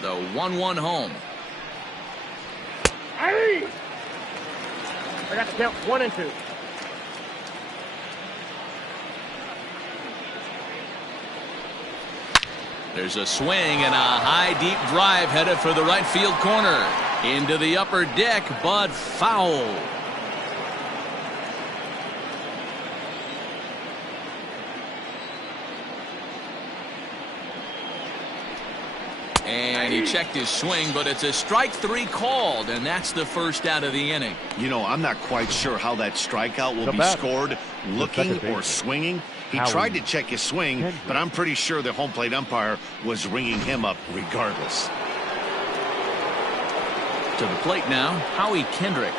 The 1-1 home. Hey! I got to count 1 and 2. There's a swing and a high deep drive headed for the right field corner. Into the upper deck, but foul. And he checked his swing, but it's a strike 3 called, and that's the first out of the inning. You know, I'm not quite sure how that strikeout will be scored, looking or swinging. He tried to check his swing, but I'm pretty sure the home plate umpire was ringing him up regardless. To the plate now, Howie Kendrick.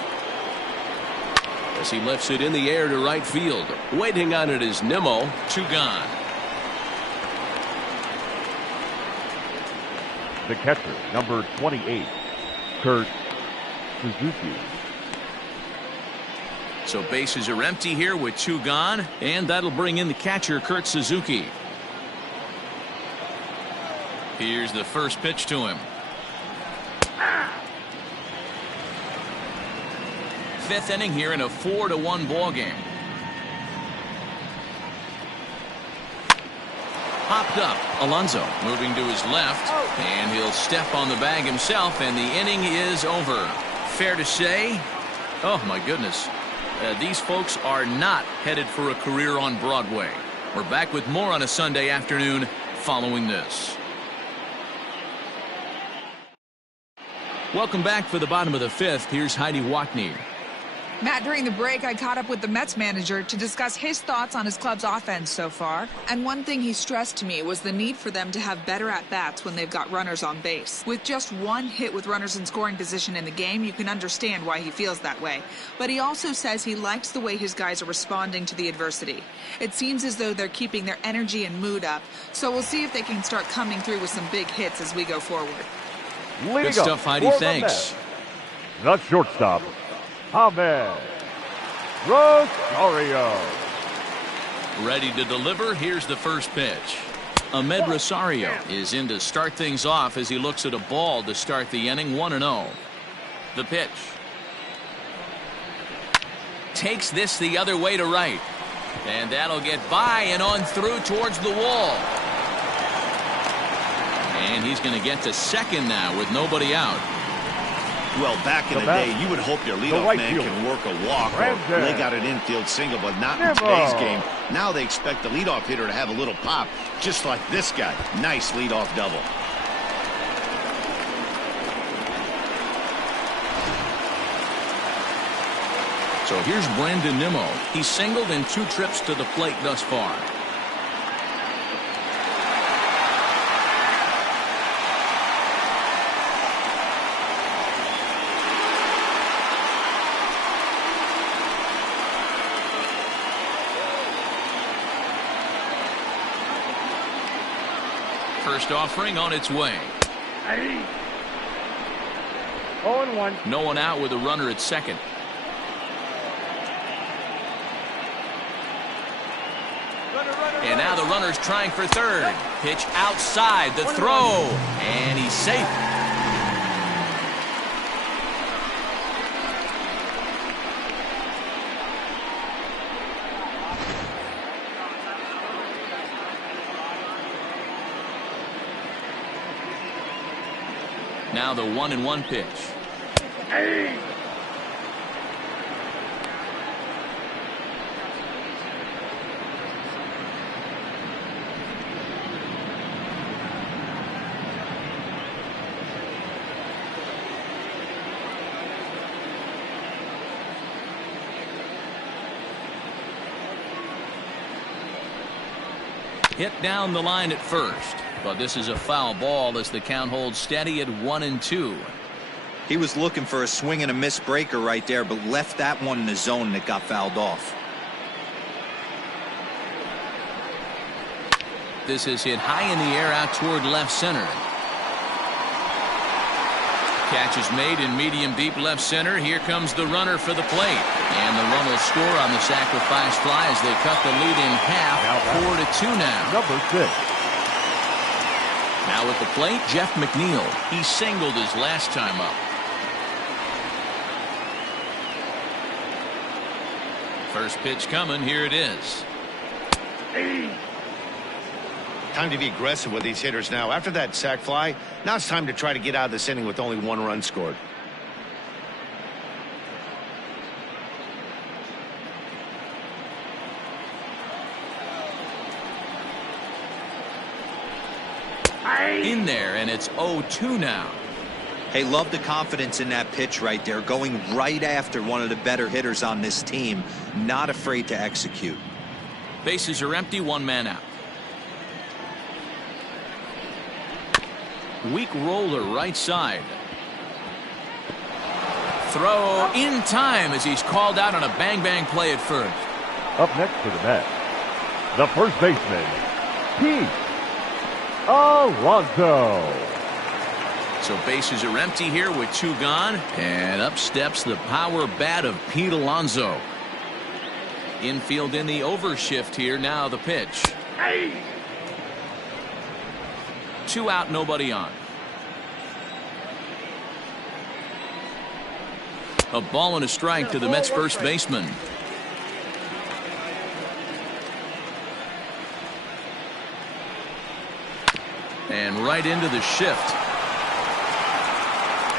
As he lifts it in the air to right field. Waiting on it is Nimmo. 2 gone. The catcher, number 28, Kurt Suzuki. So bases are empty here with 2 gone, and that'll bring in the catcher, Kurt Suzuki. Here's the first pitch to him. 5th inning here in a 4-1 ball game. Popped up. Alonso moving to his left, and he'll step on the bag himself, and the inning is over. Fair to say, oh my goodness, these folks are not headed for a career on Broadway. We're back with more on a Sunday afternoon following this. Welcome back for the bottom of the 5th. Here's Heidi Watney. Matt, during the break, I caught up with the Mets manager to discuss his thoughts on his club's offense so far. And one thing he stressed to me was the need for them to have better at-bats when they've got runners on base. With just 1 hit with runners in scoring position in the game, you can understand why he feels that way. But he also says he likes the way his guys are responding to the adversity. It seems as though they're keeping their energy and mood up. So we'll see if they can start coming through with some big hits as we go forward. Good stuff, Heidi. Thanks. The shortstop, Ahmed Rosario. Ready to deliver. Here's the first pitch. Ahmed Rosario is in to start things off as he looks at a ball to start the inning. 1-0. The pitch. Takes this the other way to right. And that'll get by and on through towards the wall. And he's going to get to second now with nobody out. Well, back in the day, you would hope your leadoff man can work a walk or leg out an infield single, but not in today's game. Now they expect the leadoff hitter to have a little pop, just like this guy. Nice leadoff double. So here's Brandon Nimmo. He's singled in 2 trips to the plate thus far. First offering on its way. 0-1. No one out with a runner at second. And now the runner's trying for third. Pitch outside, the throw, and he's safe. Now the 1-1 pitch. Hit down the line at first, but this is a foul ball as the count holds steady at 1-2. He was looking for a swing and a miss breaker right there, but left that one in the zone and it got fouled off. This is hit high in the air out toward left center. Catch is made in medium deep left center. Here comes the runner for the plate. And the run will score on the sacrifice fly as they cut the lead in half. 4-2 now. Number 6. Now at the plate, Jeff McNeil. He singled his last time up. First pitch coming. Here it is. Time to be aggressive with these hitters now. After that sac fly, now it's time to try to get out of this inning with only 1 run scored. In there, and it's 0-2 now. Hey, love the confidence in that pitch right there, going right after one of the better hitters on this team. Not afraid to execute. Bases are empty, 1 man out. Weak roller right side. Throw in time as he's called out on a bang-bang play at first. Up next for the Mets, the first baseman, Pete Alonso. So bases are empty here with 2 gone. And up steps the power bat of Pete Alonso. Infield in the overshift here. Now the pitch. 2 out, nobody on. A ball and a strike to the Mets first baseman. And right into the shift.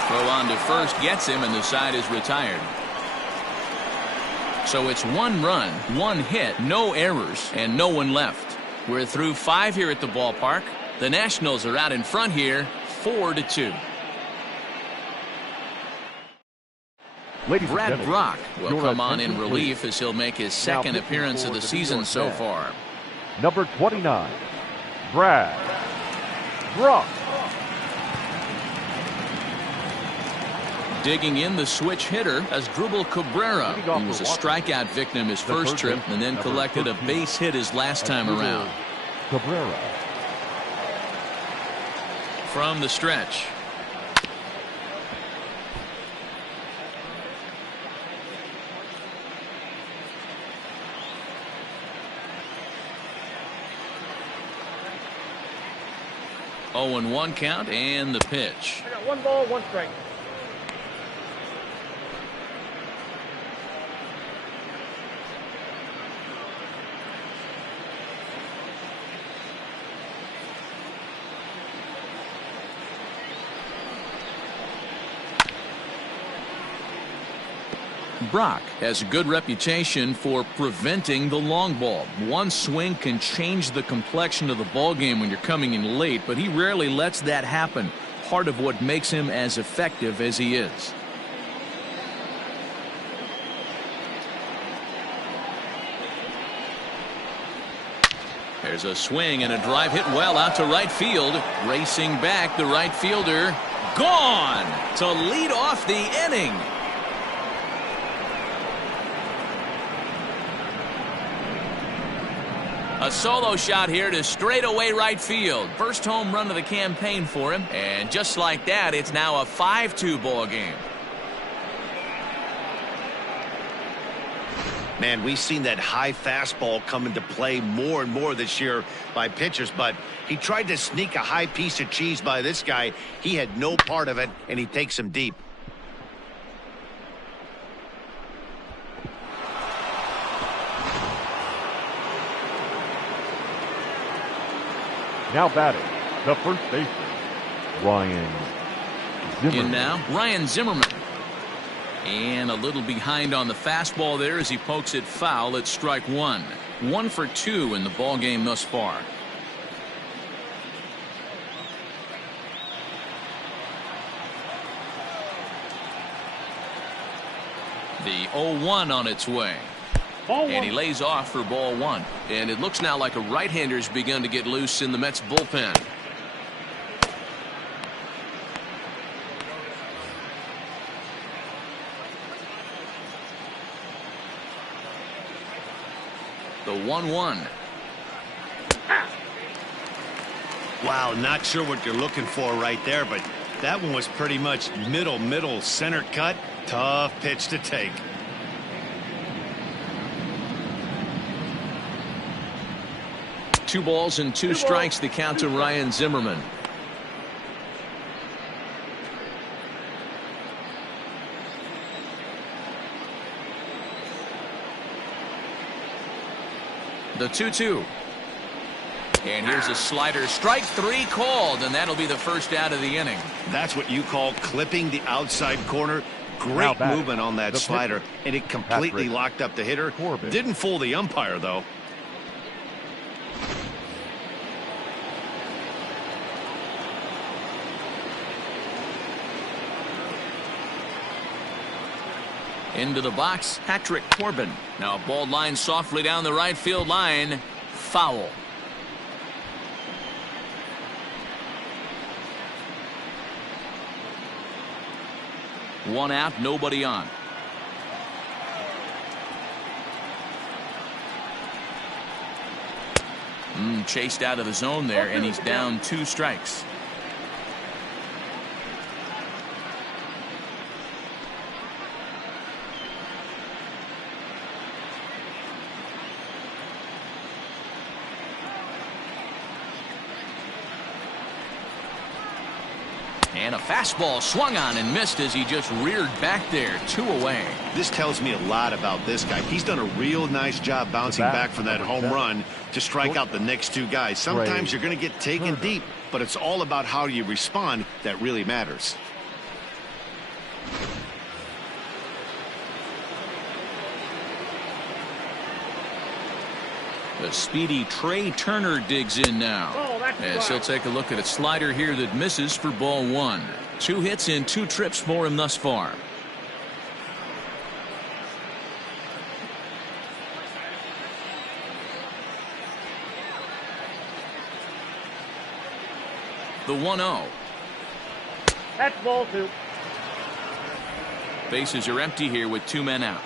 Throw on to first gets him, and the side is retired. So it's 1 run, 1 hit, no errors, and no one left. We're through 5 here at the ballpark. The Nationals are out in front here, 4-2. Brad Brock will come on in relief as he'll make his second appearance of the season so far. Number 29, Brad Brock. Digging in the switch hitter as Drupal Cabrera. He was a strikeout victim his first trip and then collected a base hit his last time around. Cabrera. From the stretch. Oh, and 1 count, and the pitch. I got 1 ball, 1 strike. Brock has a good reputation for preventing the long ball. One swing can change the complexion of the ball game when you're coming in late, but he rarely lets that happen. Part of what makes him as effective as he is. There's a swing and a drive hit well out to right field. Racing back, the right fielder gone to lead off the inning. A solo shot here to straightaway right field. First home run of the campaign for him. And just like that, it's now a 5-2 ball game. Man, we've seen that high fastball come into play more and more this year by pitchers, but he tried to sneak a high piece of cheese by this guy. He had no part of it, and he takes him deep. Now batting, the first baseman, Ryan Zimmerman. In now, Ryan Zimmerman. And a little behind on the fastball there as he pokes it foul at strike one. 1 for 2 in the ball game thus far. The 0-1 on its way. And he lays off for ball one. And it looks now like a right-hander's begun to get loose in the Mets bullpen. The 1-1. Wow, not sure what you're looking for right there, but that one was pretty much middle center cut. Tough pitch to take. Two balls and two strikes, the count to Ryan Zimmerman. The 2-2. And here's a slider. Strike 3 called, and that'll be the first out of the inning. That's what you call clipping the outside corner. Great movement on that slider, and it completely locked up the hitter. Didn't fool the umpire, though. Into the box, Patrick Corbin. Now a ball line softly down the right field line. Foul. One out, nobody on. Chased out of the zone there, and he's down 2 strikes. And a fastball swung on and missed as he just reared back there. 2 away. This tells me a lot about this guy. He's done a real nice job bouncing back from that home run to strike out the next 2 guys. Sometimes you're going to get taken deep, but it's all about how you respond that really matters. The speedy Trey Turner digs in now. As he'll take a look at a slider here that misses for ball 1. 2 hits in 2 trips for him thus far. The 1-0. That's ball 2. Bases are empty here with 2 men out.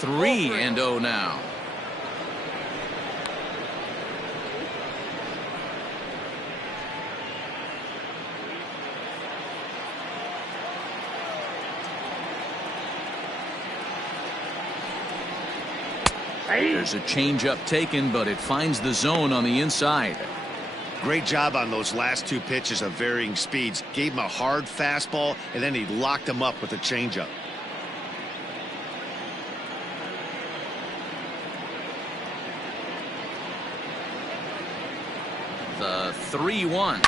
3-0 now. There's a changeup taken, but it finds the zone on the inside. Great job on those last 2 pitches of varying speeds. Gave him a hard fastball, and then he locked him up with a changeup. The 3-1.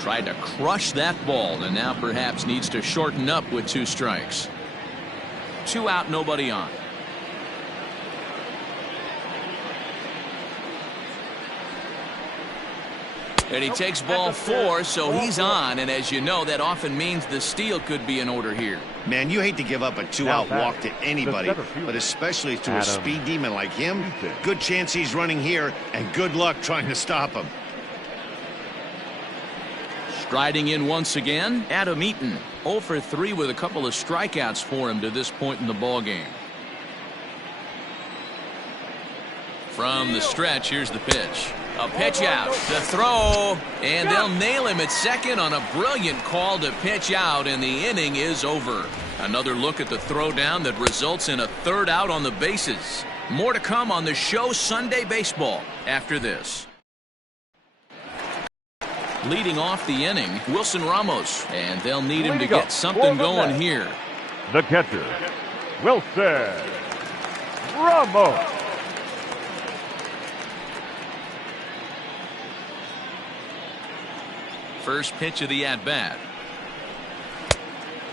Tried to crush that ball, and now perhaps needs to shorten up with 2 strikes. 2 out, nobody on. And he takes ball 4, so he's on. And as you know, that often means the steal could be in order here. Man, you hate to give up a 2-out walk to anybody, but especially to a speed demon like him. Good chance he's running here, and good luck trying to stop him. Striding in once again, Adam Eaton. 0 for 3 with a couple of strikeouts for him to this point in the ballgame. From the stretch, here's the pitch. A pitch out, the throw, and they'll nail him at second on a brilliant call to pitch out, and the inning is over. Another look at the throwdown that results in a 3rd out on the bases. More to come on the show Sunday Baseball after this. Leading off the inning, Wilson Ramos, and they'll need him to get something going here. The catcher, Wilson Ramos. First pitch of the at-bat.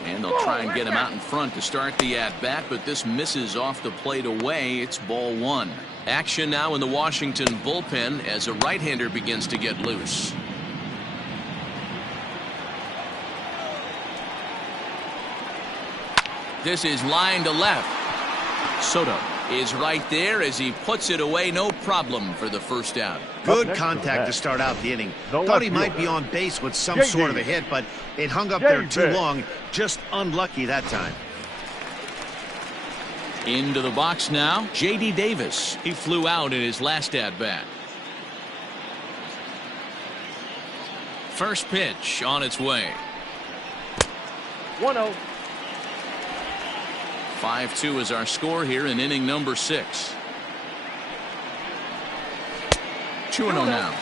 And they'll try and get him out in front to start the at-bat, but this misses off the plate away. It's ball 1. Action now in the Washington bullpen as a right-hander begins to get loose. This is line to left. Soto is right there as he puts it away, no problem for the 1st out. Good contact to start out the inning. Thought he might be on base with some sort of a hit, but it hung up there too long. Just unlucky that time. Into the box now, J.D. Davis. He flew out in his last at-bat. First pitch on its way. 1-0. 5-2 is our score here in inning number 6. 2-0 now.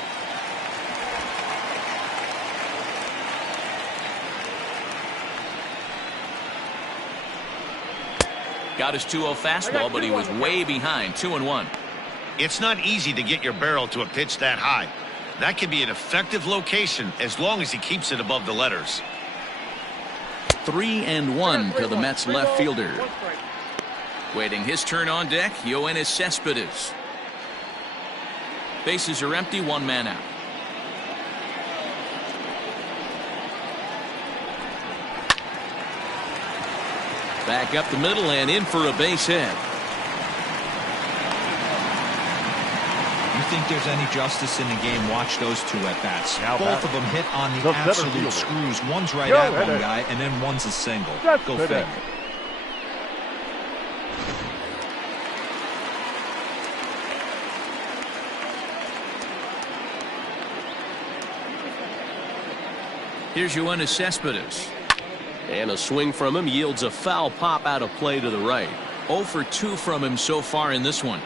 Got his 2-0 fastball, but he was way behind. 2-1. It's not easy to get your barrel to a pitch that high. That can be an effective location as long as he keeps it above the letters. 3-1 to the Mets left fielder. Waiting his turn on deck, Yoenis Cespedes. Bases are empty, 1 man out. Back up the middle and in for a base hit. You think there's any justice in the game? Watch those 2 at-bats. Both of them hit on the absolute screws. One's right at one guy, and then one's a single. Go figure. Here's Yoenis Cespedes. And a swing from him yields a foul pop out of play to the right. 0 for 2 from him so far in this one.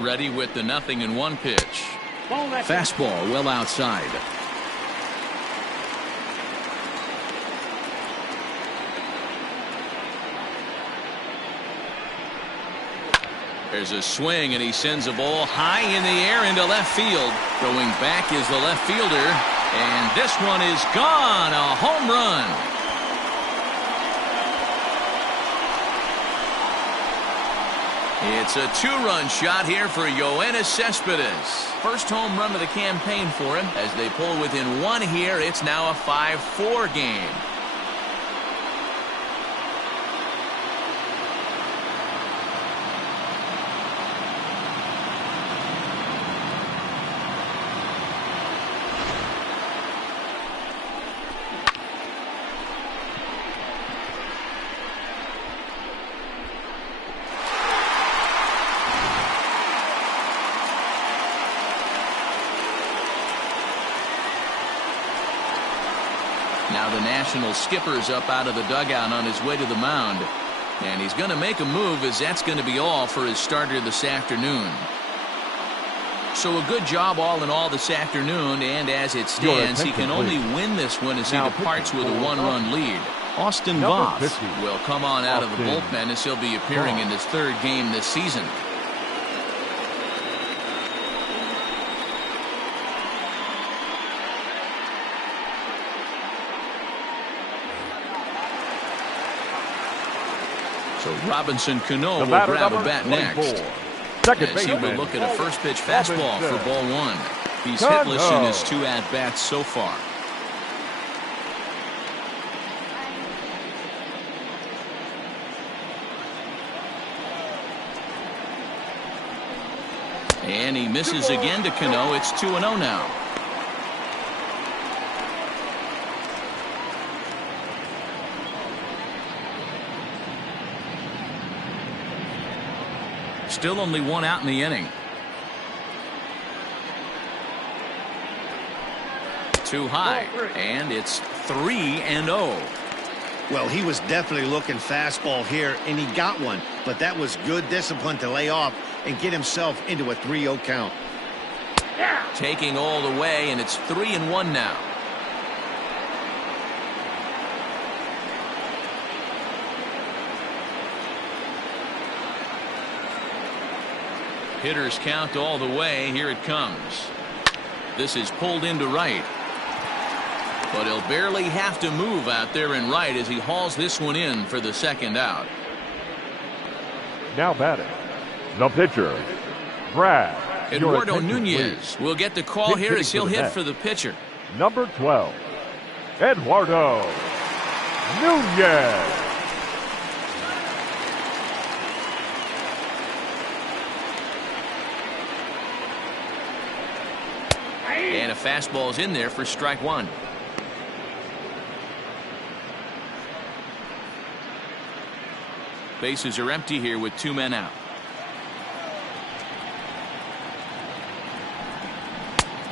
Ready with the 0-1 pitch. Fastball well outside. There's a swing, and he sends a ball high in the air into left field. Going back is the left fielder, and this one is gone. A home run. It's a 2-run shot here for Yoenis Cespedes. First home run of the campaign for him. As they pull within 1 here, it's now a 5-4 game. Now the National skipper's up out of the dugout on his way to the mound. And he's going to make a move, as that's going to be all for his starter this afternoon. So a good job all in all this afternoon, and as it stands, he can only win this one as he departs with a 1-run lead. Austin Number Voth 50. will come on out of the Austin bullpen as he'll be appearing in his 3rd game this season. So Robinson Cano will grab a bat next. Second As he will look at a first pitch fastball for ball 1. He's hitless in his 2 at-bats so far. And he misses again to Cano. It's 2-0 now. Still only 1 out in the inning. 2 high, and it's 3-0. Well, he was definitely looking fastball here, and he got one. But that was good discipline to lay off and get himself into a 3-0 count. Taking all the way, and it's 3-1 now. Hitters count all the way. Here it comes. This is pulled into right. But he'll barely have to move out there in right as he hauls this one in for the 2nd out. Now batting, the pitcher, Brad. Eduardo Nunez will get the call here as he'll hit for the pitcher. Number 12, Eduardo Nunez. And a fastball's in there for strike 1. Bases are empty here with 2 men out.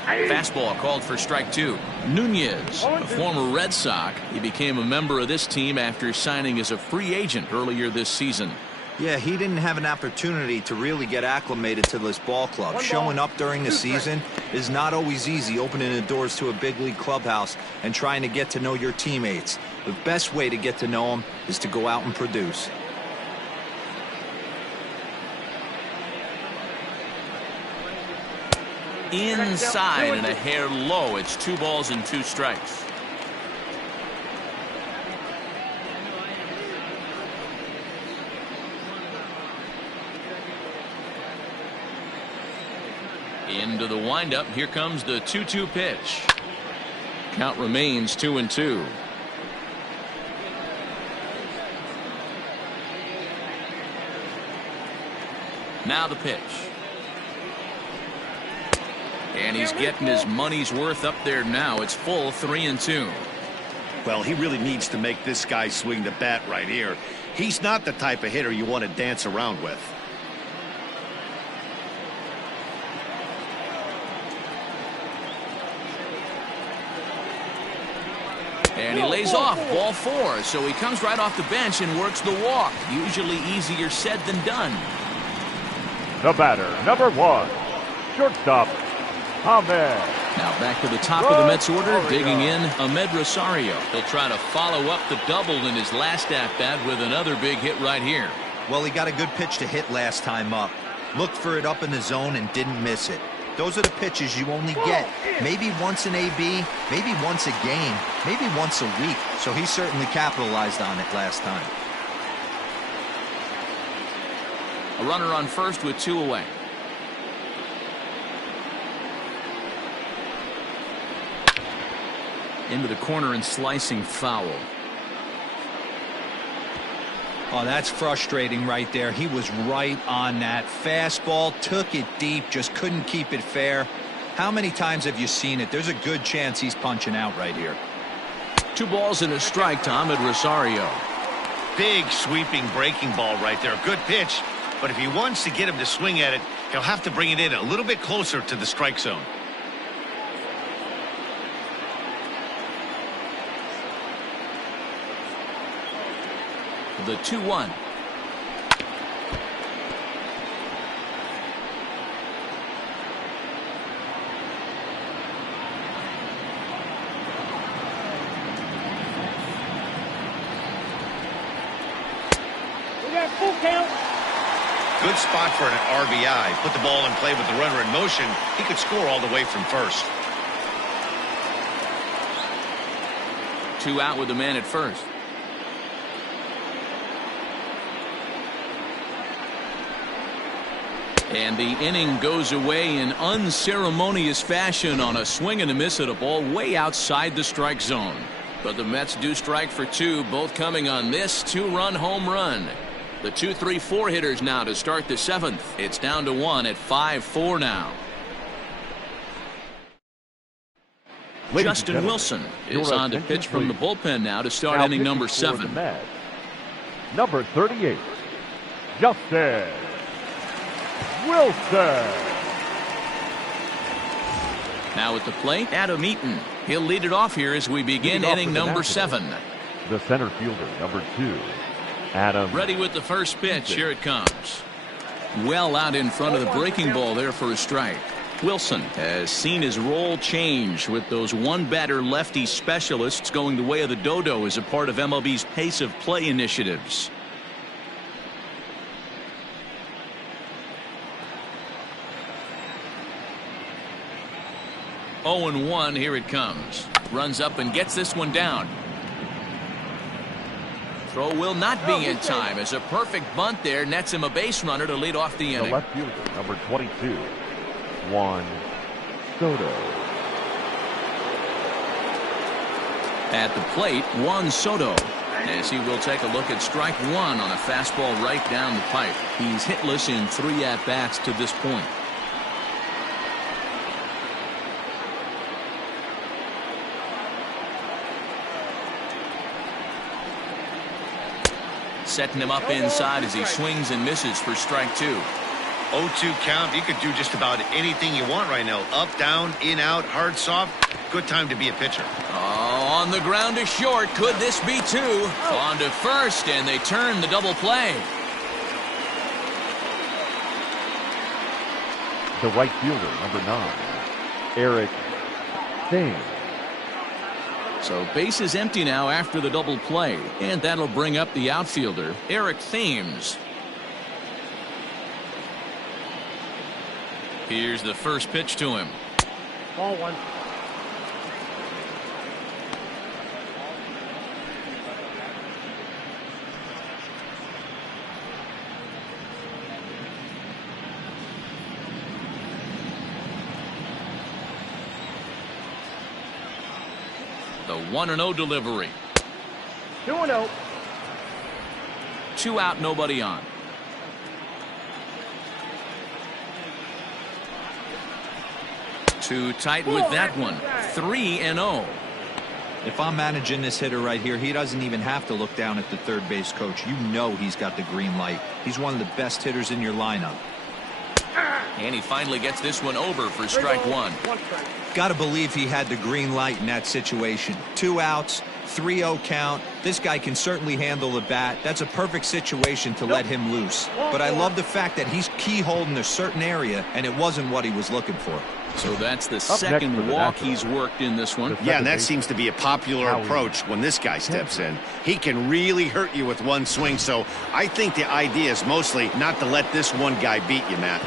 Fastball called for strike 2. Nunez, a former Red Sox, he became a member of this team after signing as a free agent earlier this season. Yeah, he didn't have an opportunity to really get acclimated to this ball club. Showing up during the season is not always easy, opening the doors to a big league clubhouse and trying to get to know your teammates. The best way to get to know them is to go out and produce. Inside and a hair low. It's 2 balls and 2 strikes. Into the windup. Here comes the 2-2 pitch. Count remains 2-2. Now the pitch. And he's getting his money's worth up there now. It's full 3-2. Well, he really needs to make this guy swing the bat right here. He's not the type of hitter you want to dance around with. And he lays off ball 4. So he comes right off the bench and works the walk. Usually easier said than done. The batter, number 1, shortstop, Ahmed. Now back to the top of the Mets order, digging in Ahmed Rosario. He'll try to follow up the double in his last at-bat with another big hit right here. Well, he got a good pitch to hit last time up. Looked for it up in the zone and didn't miss it. Those are the pitches you only get maybe once in AB, maybe once a game, maybe once a week. So he certainly capitalized on it last time. A runner on first with 2 away. Into the corner and slicing foul. Oh, that's frustrating right there. He was right on that. Fastball, took it deep, just couldn't keep it fair. How many times have you seen it? There's a good chance he's punching out right here. 2 balls and a strike to Ahmed Rosario. Big sweeping breaking ball right there. Good pitch. But if he wants to get him to swing at it, he'll have to bring it in a little bit closer to the strike zone. The 2-1. full count. Good spot for an RBI. Put the ball in play with the runner in motion. He could score all the way from first. 2 out with the man at first. And the inning goes away in unceremonious fashion on a swing and a miss at a ball way outside the strike zone. But the Mets do strike for 2, both coming on this 2-run home run. The 2-3-4 hitters now to start the 7th. It's down to 1 at 5-4 now. Justin Wilson is on to pitch from the bullpen now to start inning number 7. Number 38, Justin Wilson. Now at the plate, Adam Eaton. He'll lead it off here as we begin inning number 7. The center fielder, number 2, Adam. Ready with the first pitch. Here it comes. Well out in front of the breaking ball there for a strike. Wilson has seen his role change with those one-batter lefty specialists going the way of the dodo as a part of MLB's pace of play initiatives. Oh and 1. Here it comes. Runs up and gets this one down. Throw will not be in time as a perfect bunt there nets him a base runner to lead off the inning. The left fielder, number 22, Juan Soto. At the plate, Juan Soto, as he will take a look at strike 1 on a fastball right down the pipe. He's hitless in 3 at-bats to this point. Setting him up inside as he swings and misses for strike 2. 0-2 count. You could do just about anything you want right now. Up, down, in, out, hard, soft. Good time to be a pitcher. Oh, on the ground to short. Could this be 2? On to first, and they turn the double play. The right fielder, number 9, Eric Thames. So base is empty now after the double play, and that'll bring up the outfielder, Eric Thames. Here's the first pitch to him. Ball 1. The 1-0 delivery. 2-0. 2 out, nobody on. Too tight with that one. 3-0. If I'm managing this hitter right here, he doesn't even have to look down at the third base coach. You know he's got the green light. He's one of the best hitters in your lineup. And he finally gets this one over for strike 1. Got to believe he had the green light in that situation. 2 outs, 3-0 count. This guy can certainly handle the bat. That's a perfect situation to let him loose. But I love the fact that he's keyholed in a certain area, and it wasn't what he was looking for. So that's the second walk he's worked in this one. Yeah, and that seems to be a popular approach when this guy steps in. He can really hurt you with one swing, so I think the idea is mostly not to let this one guy beat you, Matt.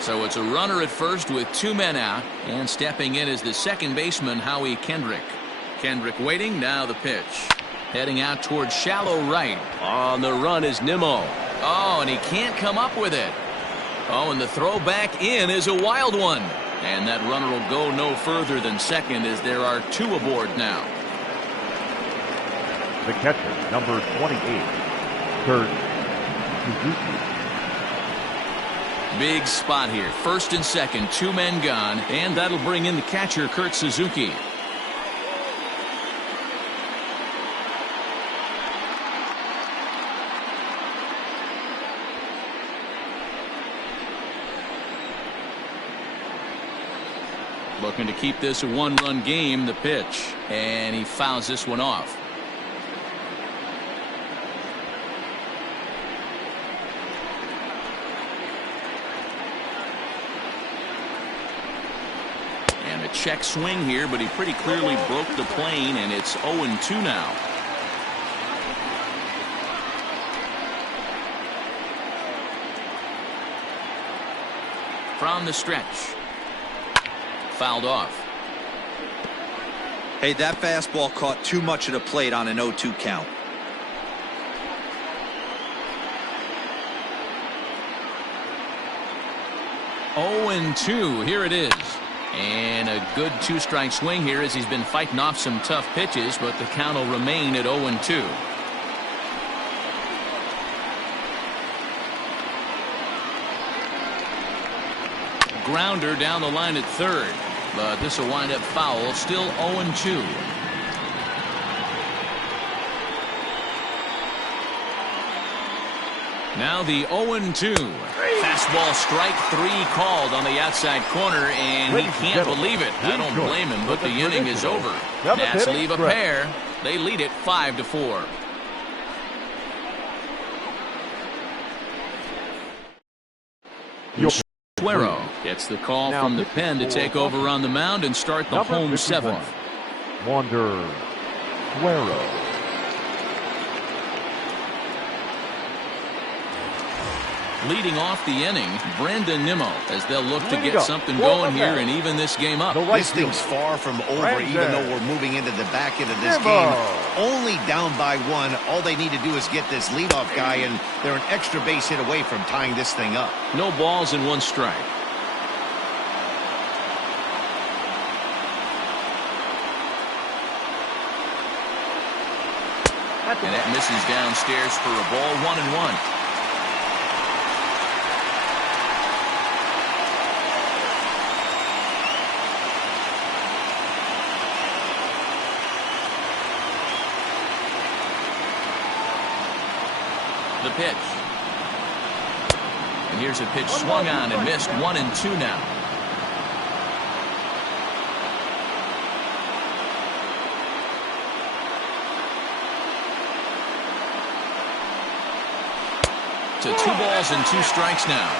So it's a runner at first with 2 men out, and stepping in is the second baseman, Howie Kendrick. Kendrick waiting, now the pitch. Heading out towards shallow right. On the run is Nimmo. Oh, and he can't come up with it. Oh, and the throw back in is a wild one. And that runner will go no further than second as there are 2 aboard now. The catcher, number 28, Kurt Suzuki. Big spot here. First and second, 2 men gone, and that'll bring in the catcher, Kurt Suzuki. Looking to keep this a 1-run game, the pitch, and he fouls this one off. And a check swing here, but he pretty clearly broke the plane, and it's 0-2 now. from the stretch. Fouled off. Hey, that fastball caught too much of the plate on an 0-2 count. Oh, and 2. Here it is. And a good two-strike swing here as he's been fighting off some tough pitches, but the count will remain at 0 and 2. Grounder down the line at third, but this will wind up foul. Still 0 and 2. Now the 0 and 2. Fastball strike 3 called on the outside corner, and he can't believe it. I don't blame him, but the inning is over. Nats leave a pair. They lead it 5-4. Suero gets the call from the pen to take over on the mound and start the home 7th. Wander Suero. Leading off the inning, Brandon Nimmo, as they'll look to get something going here and even this game up. This thing's far from over, even though we're moving into the back end of this game. Only down by 1. All they need to do is get this leadoff guy, and they're an extra base hit away from tying this thing up. No balls and 1 strike. And that misses downstairs for a ball. 1-1. The pitch. And here's a pitch swung on and missed. 1 and 2 now. To 2 balls and 2 strikes now.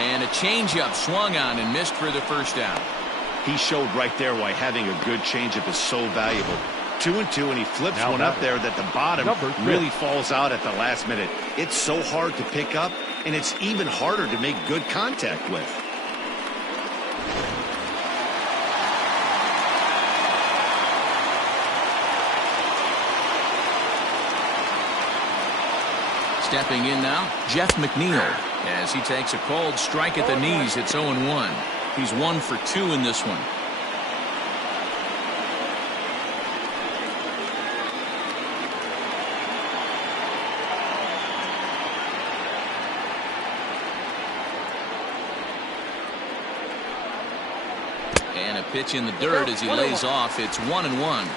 And a changeup swung on and missed for the first out. He showed right there why having a good changeup is so valuable. 2 and 2, and he flips one up there that the bottom really falls out at the last minute. It's so hard to pick up, and it's even harder to make good contact with. Stepping in now, Jeff McNeil, as he takes a cold strike at the knees. It's 0-1. He's 1 for 2 in this one. And a pitch in the dirt as he lays off. It's 1-1.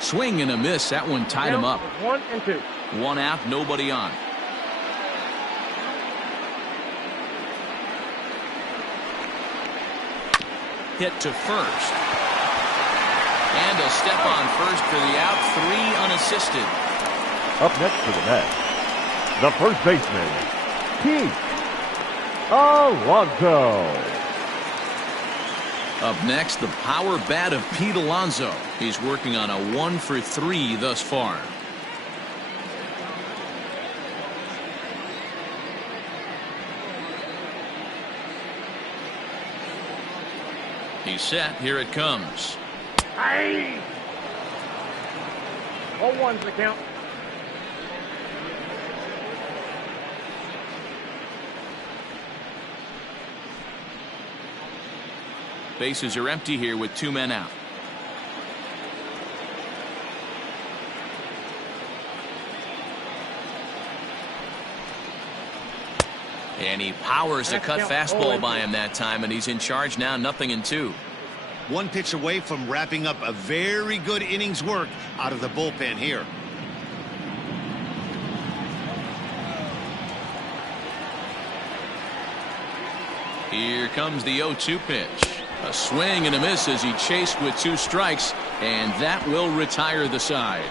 Swing and a miss. That one tied him up. 1 and 2. 1 out, nobody on. Hit to first. And a step on first for the out. 3 unassisted. Up next for the Mets, the first baseman, Pete Alonso. Up next, the power bat of Pete Alonso. He's working on a 1 for 3 thus far. He's set. Here it comes. Hey! 0-1's the count. Bases are empty here with 2 men out. And he powers a cut fastball by him that time, and he's in charge now. 0-2. 1 pitch away from wrapping up a very good innings work out of the bullpen here. Here comes the 0-2 pitch. A swing and a miss as he chased with 2 strikes, and that will retire the side.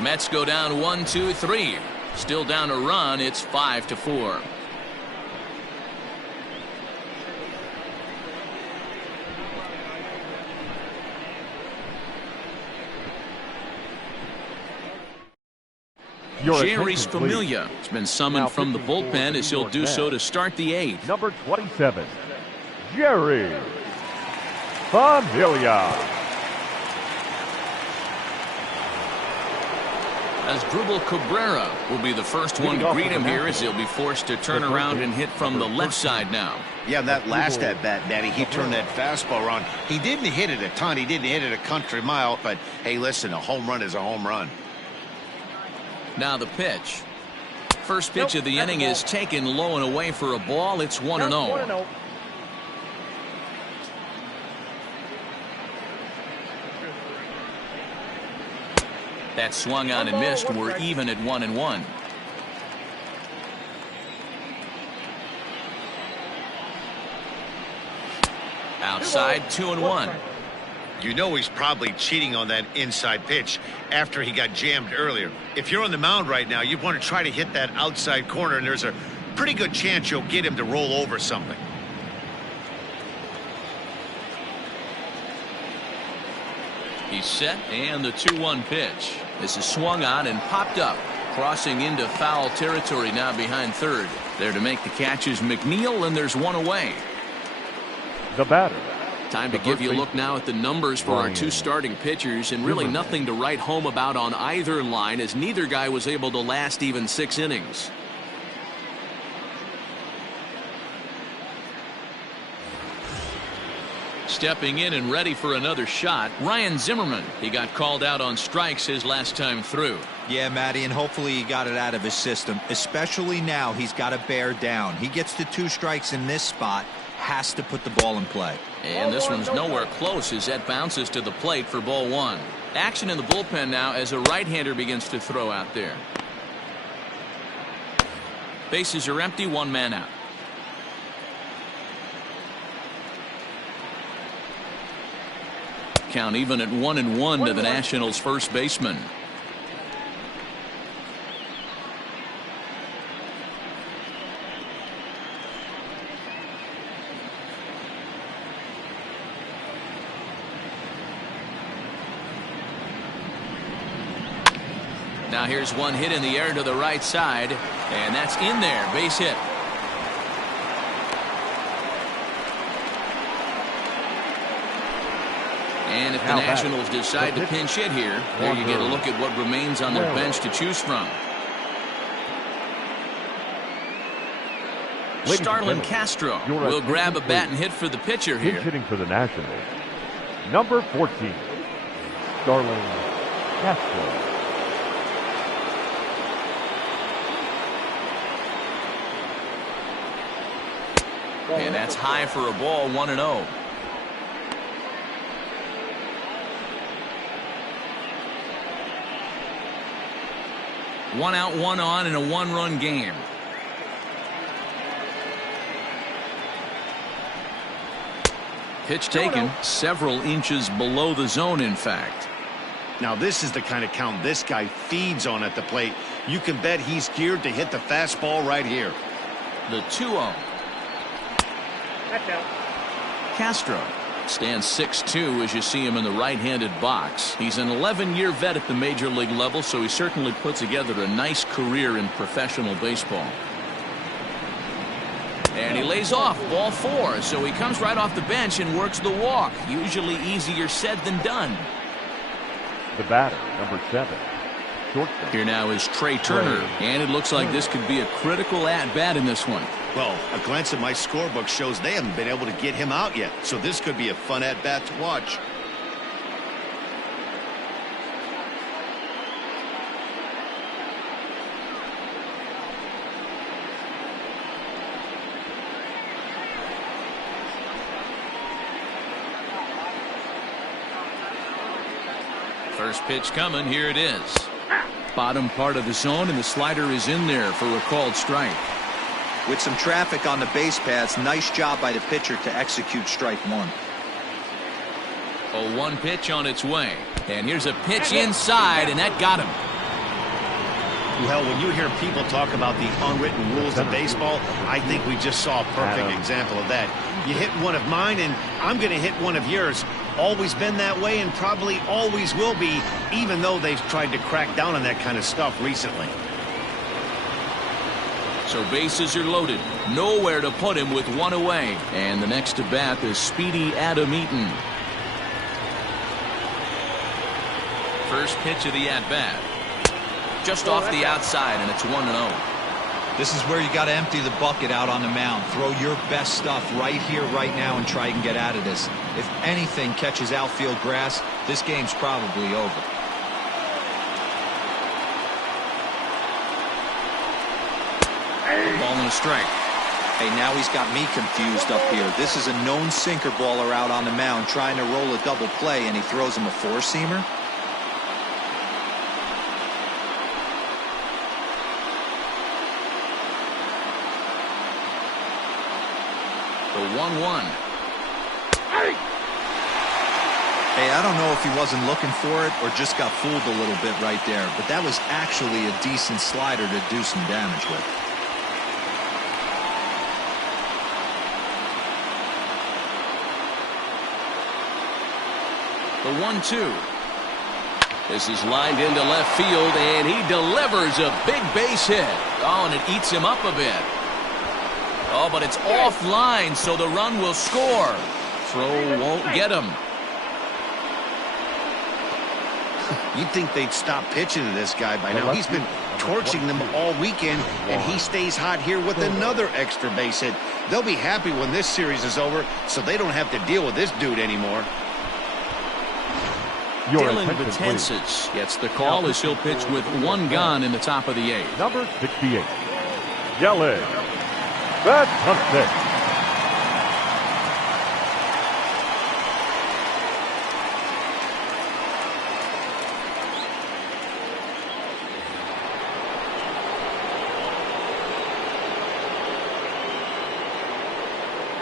Mets go down 1-2-3. Still down a run. It's 5-4. Jerry Familia has been summoned from the bullpen as he'll do so to start the 8th. Number 27, Jerry Familia. As Drupal Cabrera will be the first one to greet him here, as he'll be forced to turn around and hit from the left side now. Yeah, that last at-bat, Danny, he turned that fastball around. He didn't hit it a ton. He didn't hit it a country mile. But, hey, listen, a home run is a home run. Now the pitch. First pitch of the inning is taken low and away for a ball. It's 1-0. That swung on and missed. We're even at 1-1. Outside, 2-1. You know he's probably cheating on that inside pitch after he got jammed earlier. If you're on the mound right now, you want to try to hit that outside corner, and there's a pretty good chance you'll get him to roll over something. He's set, and the 2-1 pitch. This is swung on and popped up, crossing into foul territory now behind third. There to make the catch is McNeil, and there's one away. The batter. Time to give you a look now at the numbers for our 2 starting pitchers, and really nothing to write home about on either line, as neither guy was able to last even 6 innings. Stepping in and ready for another shot, Ryan Zimmerman. He got called out on strikes his last time through. Yeah, Matty, and hopefully he got it out of his system, especially now. He's got to bear down. He gets the 2 strikes in this spot, has to put the ball in play. And this one's nowhere close as that bounces to the plate for ball 1. Action in the bullpen now as a right-hander begins to throw out there. Bases are empty, 1 man out. Count even at 1-1 to the Nationals' first baseman. Now here's one hit in the air to the right side, and that's in there. Base hit. And if the Nationals decide to pinch hit here, there you get a look at what remains on their bench to choose from. Starlin Castro will grab a bat and hit for the pitcher here. Pinch hitting for the Nationals. Number 14, Starlin Castro. And that's high for a ball, 1-0. One out, 1 on in a 1-run game. Pitch taken several inches below the zone, in fact. Now this is the kind of count this guy feeds on at the plate. You can bet he's geared to hit the fastball right here. The 2-0. Castro stands 6'2" as you see him in the right-handed box. He's an 11-year vet at the major league level, so he certainly put together a nice career in professional baseball. And he lays off, ball 4, so he comes right off the bench and works the walk. Usually easier said than done. The batter, number 7. Shortstop. Here now is Trey Turner, and it looks like this could be a critical at-bat in this one. Well, a glance at my scorebook shows they haven't been able to get him out yet, so this could be a fun at-bat to watch. First pitch coming. Here it is. Bottom part of the zone, and the slider is in there for a called strike. With some traffic on the base paths, nice job by the pitcher to execute strike 1. 0-1 pitch on its way. And here's a pitch inside, and that got him. Well, when you hear people talk about the unwritten rules of baseball, I think we just saw a perfect example of that. You hit one of mine, and I'm going to hit one of yours. Always been that way and probably always will be, even though they've tried to crack down on that kind of stuff recently. So bases are loaded. Nowhere to put him with one away. And the next to bat is speedy Adam Eaton. First pitch of the at-bat. Just off the outside, and it's 1-0. This is where you got to empty the bucket out on the mound. Throw your best stuff right here, right now, and try and get out of this. If anything catches outfield grass, this game's probably over. Ball and a strike. Hey, now he's got me confused up here. This is a known sinker baller out on the mound trying to roll a double play, and he throws him a four-seamer. The 1-1. Hey, I don't know if he wasn't looking for it or just got fooled a little bit right there, but that was actually a decent slider to do some damage with. The 1-2. This is lined into left field, and he delivers a big base hit. Oh, and it eats him up a bit. Oh, but it's offline, so the run will score. Throw won't get him. You'd think they'd stop pitching to this guy by now. He's been torching them all weekend, and he stays hot here with another extra base hit. They'll be happy when this series is over, so they don't have to deal with this dude anymore. Dylan Betances gets the call as he'll pitch with one gone in the top of the eighth. Number 68, Dylan Betances.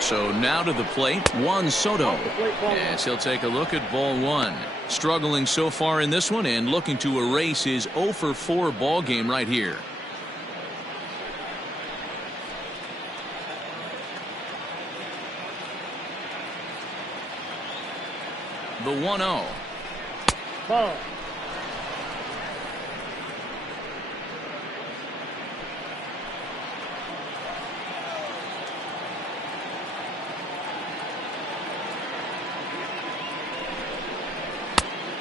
So now to the plate, Juan Soto. Yes, he'll take a look at ball one. Struggling so far in this one and looking to erase his 0-for-4 ball game right here. The 1-0. Ball.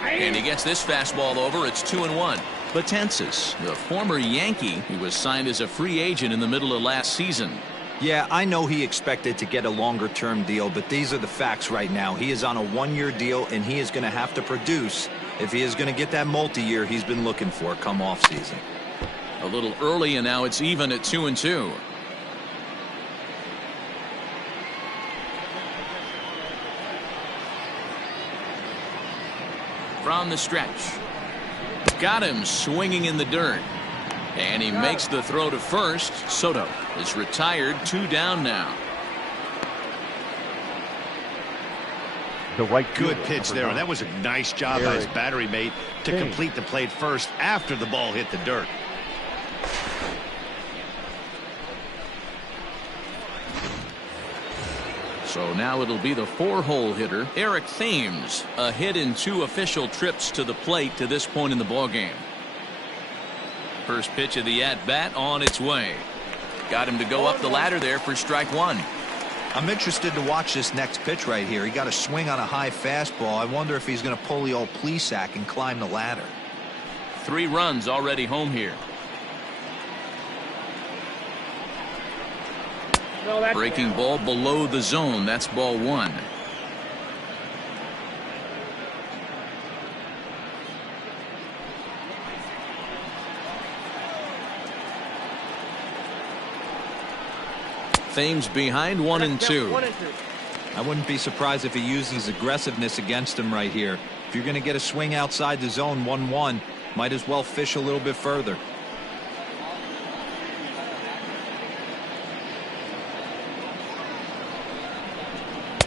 And he gets this fastball over. It's 2-1. Betances, the former Yankee, he was signed as a free agent in the middle of last season. Yeah, I know he expected to get a longer-term deal, but these are the facts right now. He is on a one-year deal, and he is going to have to produce if he is going to get that multi-year he's been looking for come off-season. A little early, and now it's even at 2-2. From the stretch. Got him swinging in the dirt. And he makes the throw to first. Soto is retired, 2 down now. The right good pitch there. That was a nice job by his battery mate to complete the play first after the ball hit the dirt. So now it'll be the 4-hole hitter, Eric Thames, a hit in 2 official trips to the plate to this point in the ballgame. First pitch of the at-bat on its way. Got him to go up the ladder there for strike one. I'm interested to watch this next pitch right here. He got a swing on a high fastball. I wonder if he's going to pull the old Plesac and climb the ladder. 3 runs already home here. Breaking ball below the zone. That's ball 1. Thames behind 1-2. I wouldn't be surprised if he uses aggressiveness against him right here. If you're going to get a swing outside the zone 1-1, might as well fish a little bit further.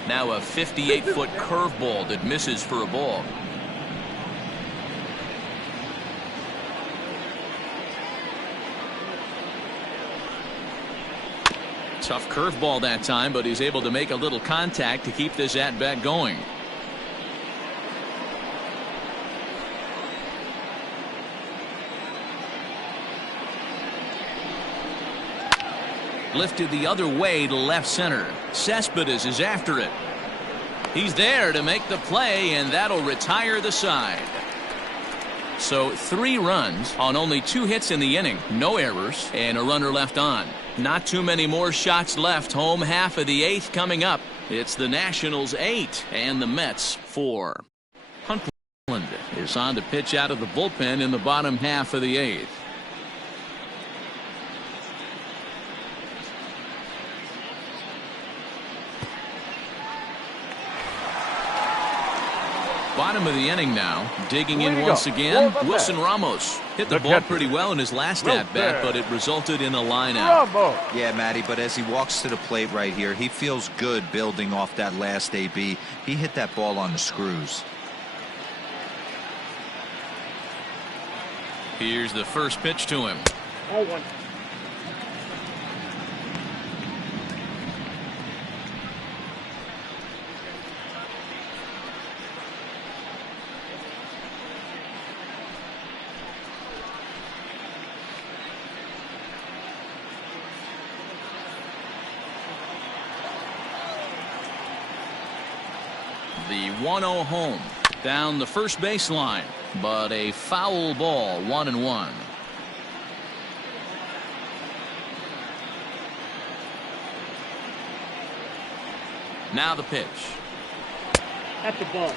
Now a 58-foot curveball that misses for a ball. Tough curveball that time, but he's able to make a little contact to keep this at-bat going. Lifted the other way to left center. Cespedes is after it. He's there to make the play, and that'll retire the side. So 3 runs on only 2 hits in the inning, no errors, and a runner left on. Not too many more shots left. Home half of the 8th coming up. It's the Nationals 8 and the Mets 4. Huntland is on to pitch out of the bullpen in the bottom half of the 8th. Bottom of the inning now. Digging in once again. Wilson Ramos hit the ball pretty well in his last at-bat, but it resulted in a line out. Yeah, Matty, but as he walks to the plate right here, he feels good building off that last AB. He hit that ball on the screws. Here's the first pitch to him. 0-1. The 1-0 home down the first baseline, but a foul ball. 1-1. Now the pitch. At the ball.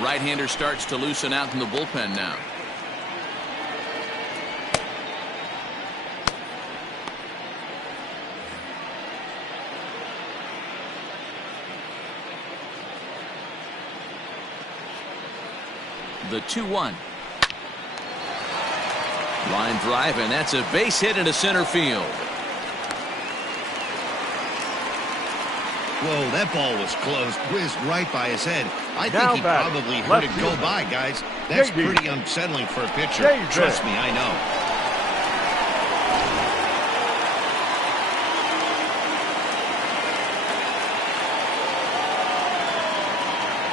Right-hander starts to loosen out in the bullpen now. The 2-1. Line drive, and that's a base hit into center field. Whoa, that ball was close. Whizzed right by his head. I think he probably heard it go by, guys. That's pretty unsettling for a pitcher. Trust me, I know.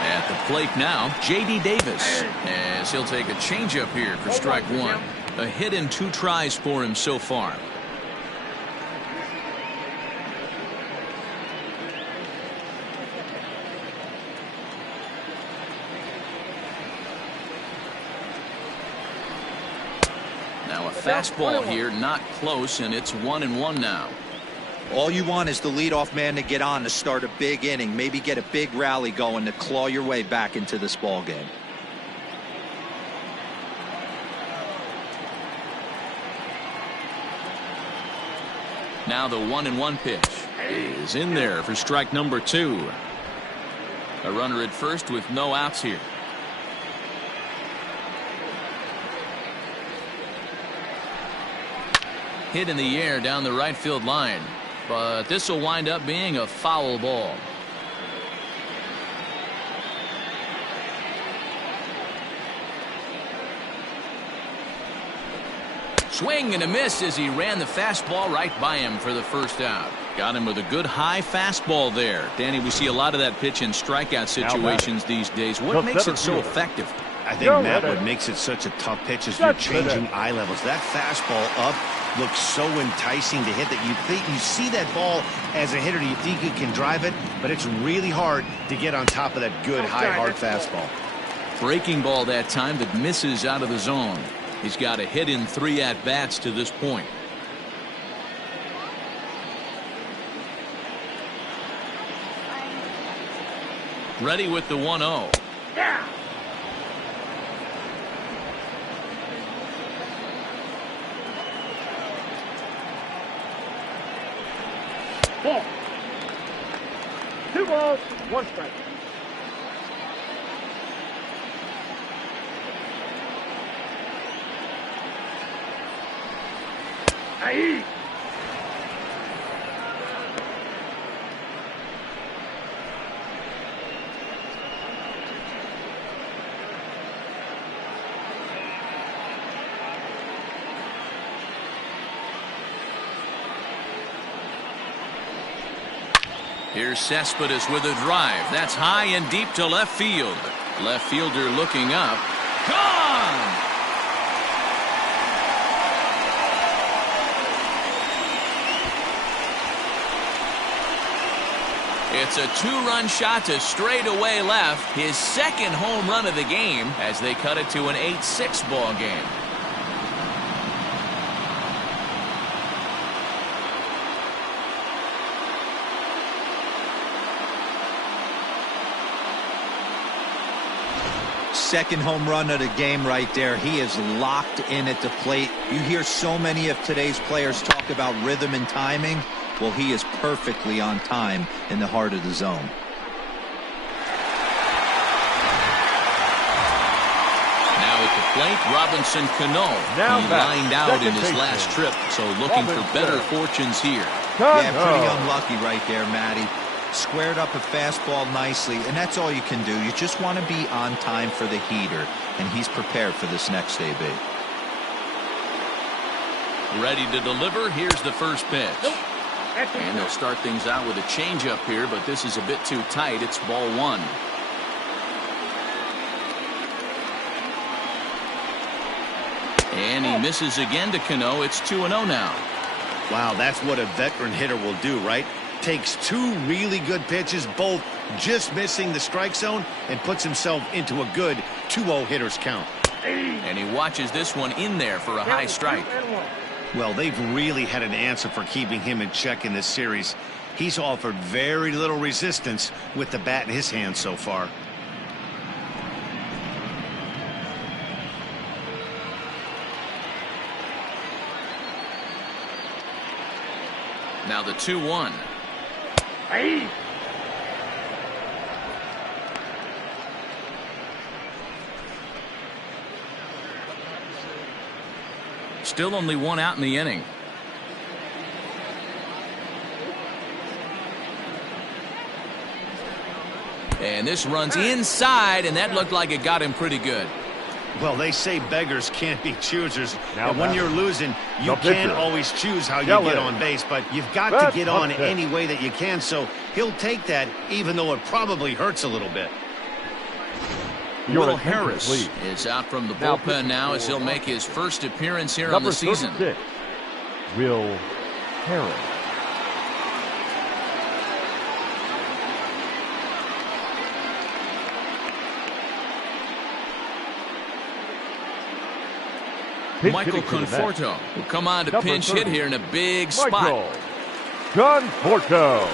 At the plate now, J.D. Davis, as he'll take a changeup here for strike 1. A hit in 2 tries for him so far. Now a fastball here, not close, and it's 1-1 now. All you want is the leadoff man to get on to start a big inning, maybe get a big rally going to claw your way back into this ball game. Now the 1-1 pitch is in there for strike number 2. A runner at first with no outs here. Hit in the air down the right field line. But this will wind up being a foul ball. Swing and a miss as he ran the fastball right by him for the first out. Got him with a good high fastball there. Danny, we see a lot of that pitch in strikeout situations these days. What makes it so effective? I think, Matt, what makes it such a tough pitch is you're changing eye levels. That fastball up looks so enticing to hit that you see that ball as a hitter, you think you can drive it, but it's really hard to get on top of that good high hard fastball. Breaking ball that time that misses out of the zone. He's got a hit in 3 at-bats to this point. Ready with the 1-0. Yeah. Ball. 2 balls, 1 strike. Here's Cespedes with a drive. That's high and deep to left field. Left fielder looking up. Gone! It's a two-run shot to straightaway left. His second home run of the game as they cut it to an 8-6 ball game. Second home run of the game right there. He is locked in at the plate. You hear so many of today's players talk about rhythm and timing. Well, he is perfectly on time in the heart of the zone. Now at the plate, Robinson Cano. He lined out in his last trip, so looking for better fortunes here. Yeah, pretty unlucky right there, Matty. Squared up a fastball nicely, and that's all you can do. You just want to be on time for the heater, and he's prepared for this next AB. Ready to deliver. Here's the first pitch. And they'll start things out with a changeup here, but this is a bit too tight. It's ball one. And he misses again to Cano. It's 2-0 now. Wow, that's what a veteran hitter will do, right? Takes two really good pitches, both just missing the strike zone, and puts himself into a good 2-0 hitter's count. And he watches this one in there for a high strike. Well, they've really had an answer for keeping him in check in this series. He's offered very little resistance with the bat in his hand so far. Now the 2-1. Hey. Still only one out in the inning. And this runs inside, and that looked like it got him pretty good. Well, they say beggars can't be choosers. And when you're losing, you can't always choose how you get on base, but you've got to get on any way that you can, so he'll take that, even though it probably hurts a little bit. Will Harris is out from the bullpen now as he'll make his first appearance here on the season. Will Harris. Michael Conforto will come on to pinch hit here in a big spot. Conforto.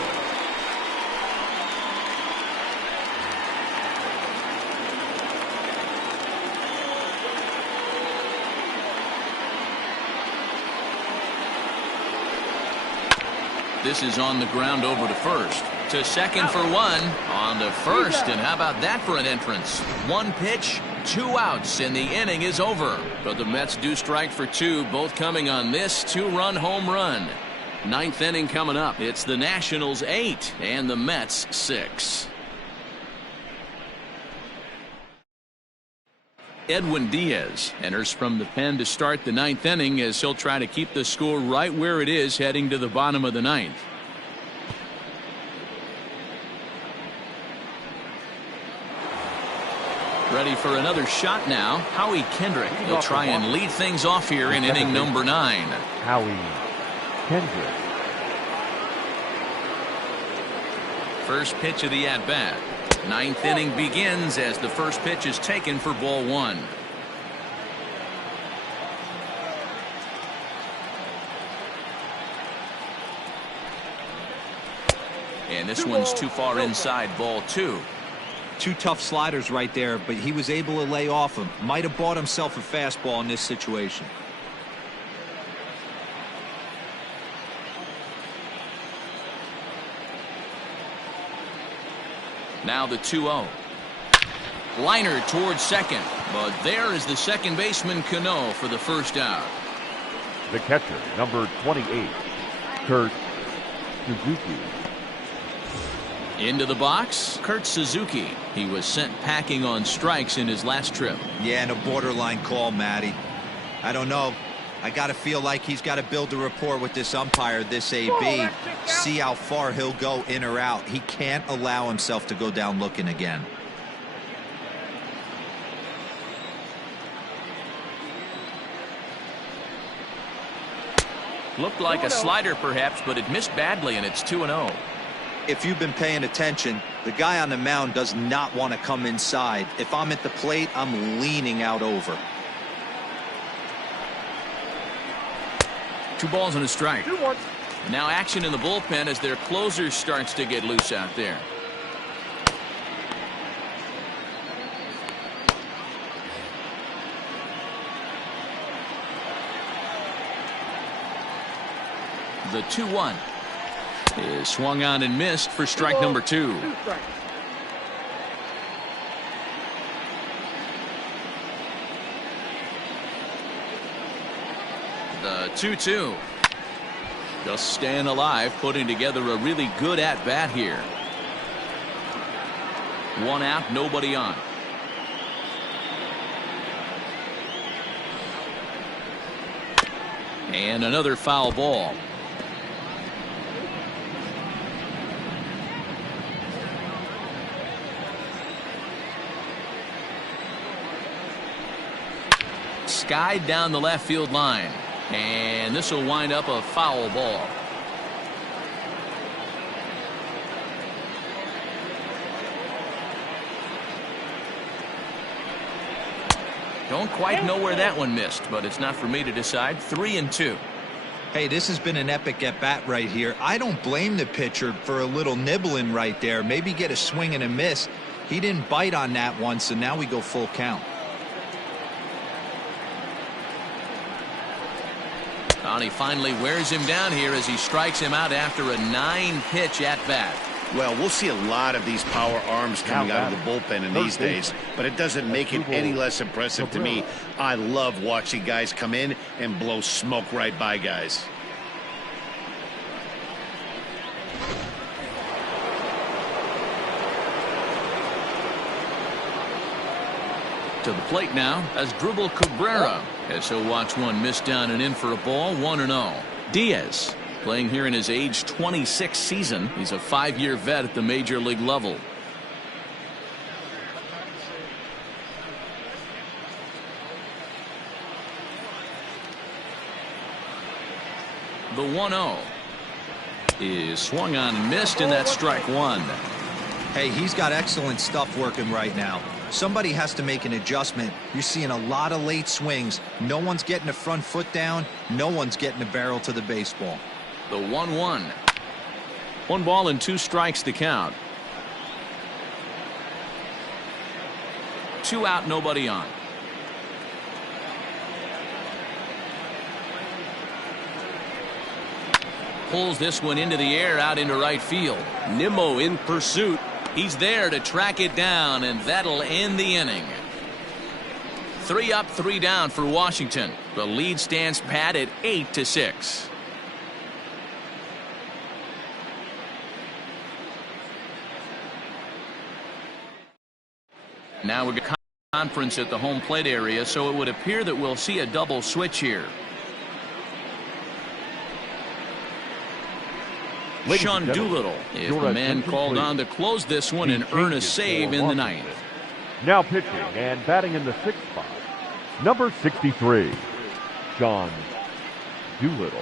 This is on the ground over to first. To second for one. On to first. And how about that for an entrance? One pitch, 2 outs, and the inning is over. But the Mets do strike for 2, both coming on this 2-run home run. 9th inning coming up. It's the Nationals 8 and the Mets 6. Edwin Diaz enters from the pen to start the 9th inning as he'll try to keep the score right where it is heading to the bottom of the 9th. Ready for another shot now. Howie Kendrick will try and lead things off here in inning number 9. Howie Kendrick. First pitch of the at-bat. 9th inning begins as the first pitch is taken for ball 1. And this one's too far inside, ball 2. 2 tough sliders right there, but he was able to lay off him. Might have bought himself a fastball in this situation. Now the 2-0. Liner towards second, but there is the second baseman Cano for the first out. The catcher, number 28, Kurt Suzuki. Into the box, Kurt Suzuki. He was sent packing on strikes in his last trip. Yeah, and a borderline call, Matty. I don't know. I got to feel like he's got to build a rapport with this umpire, this AB, see how far he'll go in or out. He can't allow himself to go down looking again. Looked like a slider perhaps, but it missed badly, and it's 2-0. If you've been paying attention, the guy on the mound does not want to come inside. If I'm at the plate, I'm leaning out over. 2 balls and a strike. 2-1. Now action in the bullpen as their closer starts to get loose out there. The 2-1 is swung on and missed for strike number 2. 2 strikes. The 2-2. Just staying alive, putting together a really good at-bat here. 1 out, nobody on. And another foul ball. Skied down the left field line. And this will wind up a foul ball. Don't quite know where that one missed, but it's not for me to decide. 3-2. Hey, this has been an epic at-bat right here. I don't blame the pitcher for a little nibbling right there. Maybe get a swing and a miss. He didn't bite on that one, so now we go full count. And he finally wears him down here as he strikes him out after a 9-pitch at-bat. Well, we'll see a lot of these power arms coming out of the bullpen in these days, but it doesn't make it any less impressive to me. I love watching guys come in and blow smoke right by guys. To the plate now as Dribble Cabrera, as he'll watch one miss down and in for a ball. 1-0. Diaz playing here in his age 26 season. He's a 5-year vet at the major league level. The 1-0 is swung on and missed, and that's strike 1. Hey, he's got excellent stuff working right now. Somebody has to make an adjustment. You're seeing a lot of late swings. No one's getting the front foot down. No one's getting the barrel to the baseball. The 1-1. 1 ball and 2 strikes to count. 2 out, nobody on. Pulls this one into the air out into right field. Nimmo in pursuit. He's there to track it down, and that'll end the inning. 3 up, 3 down for Washington. The lead stands pat at 8-6. Now we're going to conference at the home plate area, so it would appear that we'll see a double switch here. Sean Doolittle is the man called on to close this one and earn a save in the ninth. Now pitching and batting in the 6th spot, number 63, Sean Doolittle.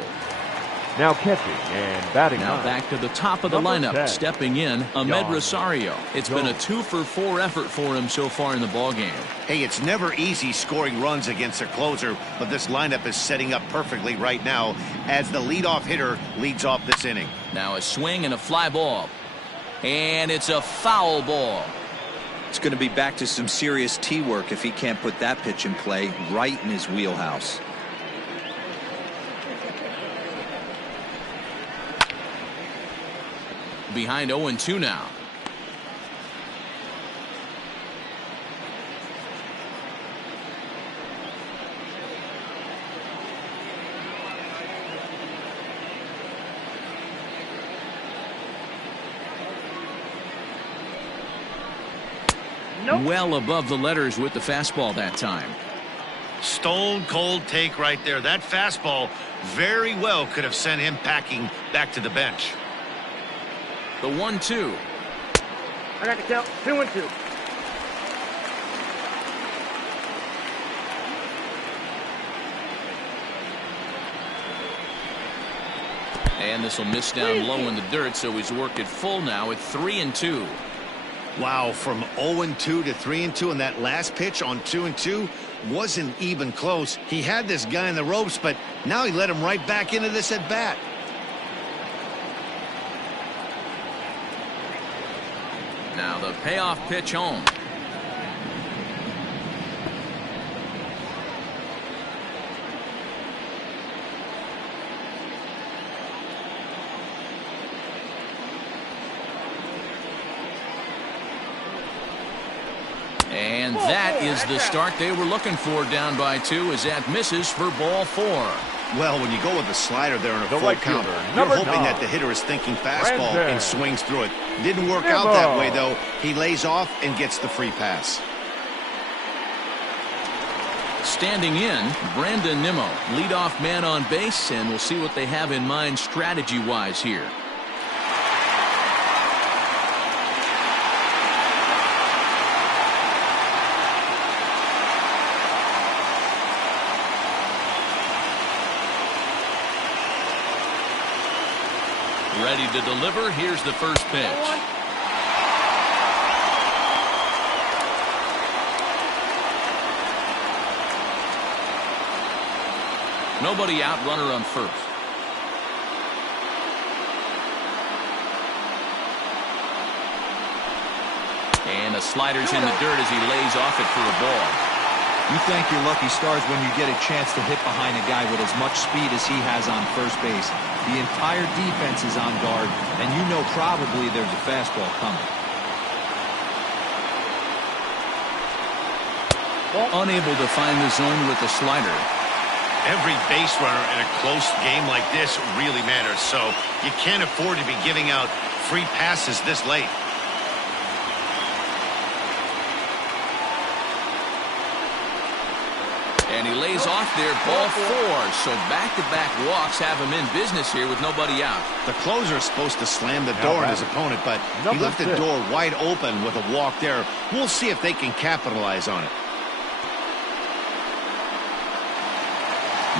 Now catching and batting now back to the top of the lineup, 10, stepping in, Ahmed Rosario. It's been a 2-for-4 effort for him so far in the ballgame. Hey, it's never easy scoring runs against a closer, but this lineup is setting up perfectly right now as the leadoff hitter leads off this inning. Now a swing and a fly ball. And it's a foul ball. It's going to be back to some serious tee work if he can't put that pitch in play right in his wheelhouse. Behind 0-2 now. Well above the letters with the fastball that time. Stone cold take right there. That fastball very well could have sent him packing back to the bench. The 1-2. I got the count. 2-2. And this will miss down low in the dirt, so he's worked it full now at 3-2. Wow, from 0-2 to 3-2, and that last pitch on 2-2 wasn't even close. He had this guy in the ropes, but now he let him right back into this at bat. Now the payoff pitch home. And that is the start they were looking for, down by 2, as that misses for ball 4. Well, when you go with a slider there in a full count, you're hoping that the hitter is thinking fastball and swings through it. Didn't work out that way, though. He lays off and gets the free pass. Standing in, Brandon Nimmo, leadoff man on base, and we'll see what they have in mind strategy-wise here. Ready to deliver. Here's the first pitch. Nobody out, runner on first. And the slider's in the dirt as he lays off it for a ball. You thank your lucky stars when you get a chance to hit behind a guy with as much speed as he has on first base. The entire defense is on guard, and you know probably there's a fastball coming. Unable to find the zone with the slider. Every base runner in a close game like this really matters, so you can't afford to be giving out free passes this late. And he lays off there, ball 4. So back-to-back walks have him in business here with nobody out. The closer is supposed to slam the door on his opponent, but he left the door wide open with a walk there. We'll see if they can capitalize on it.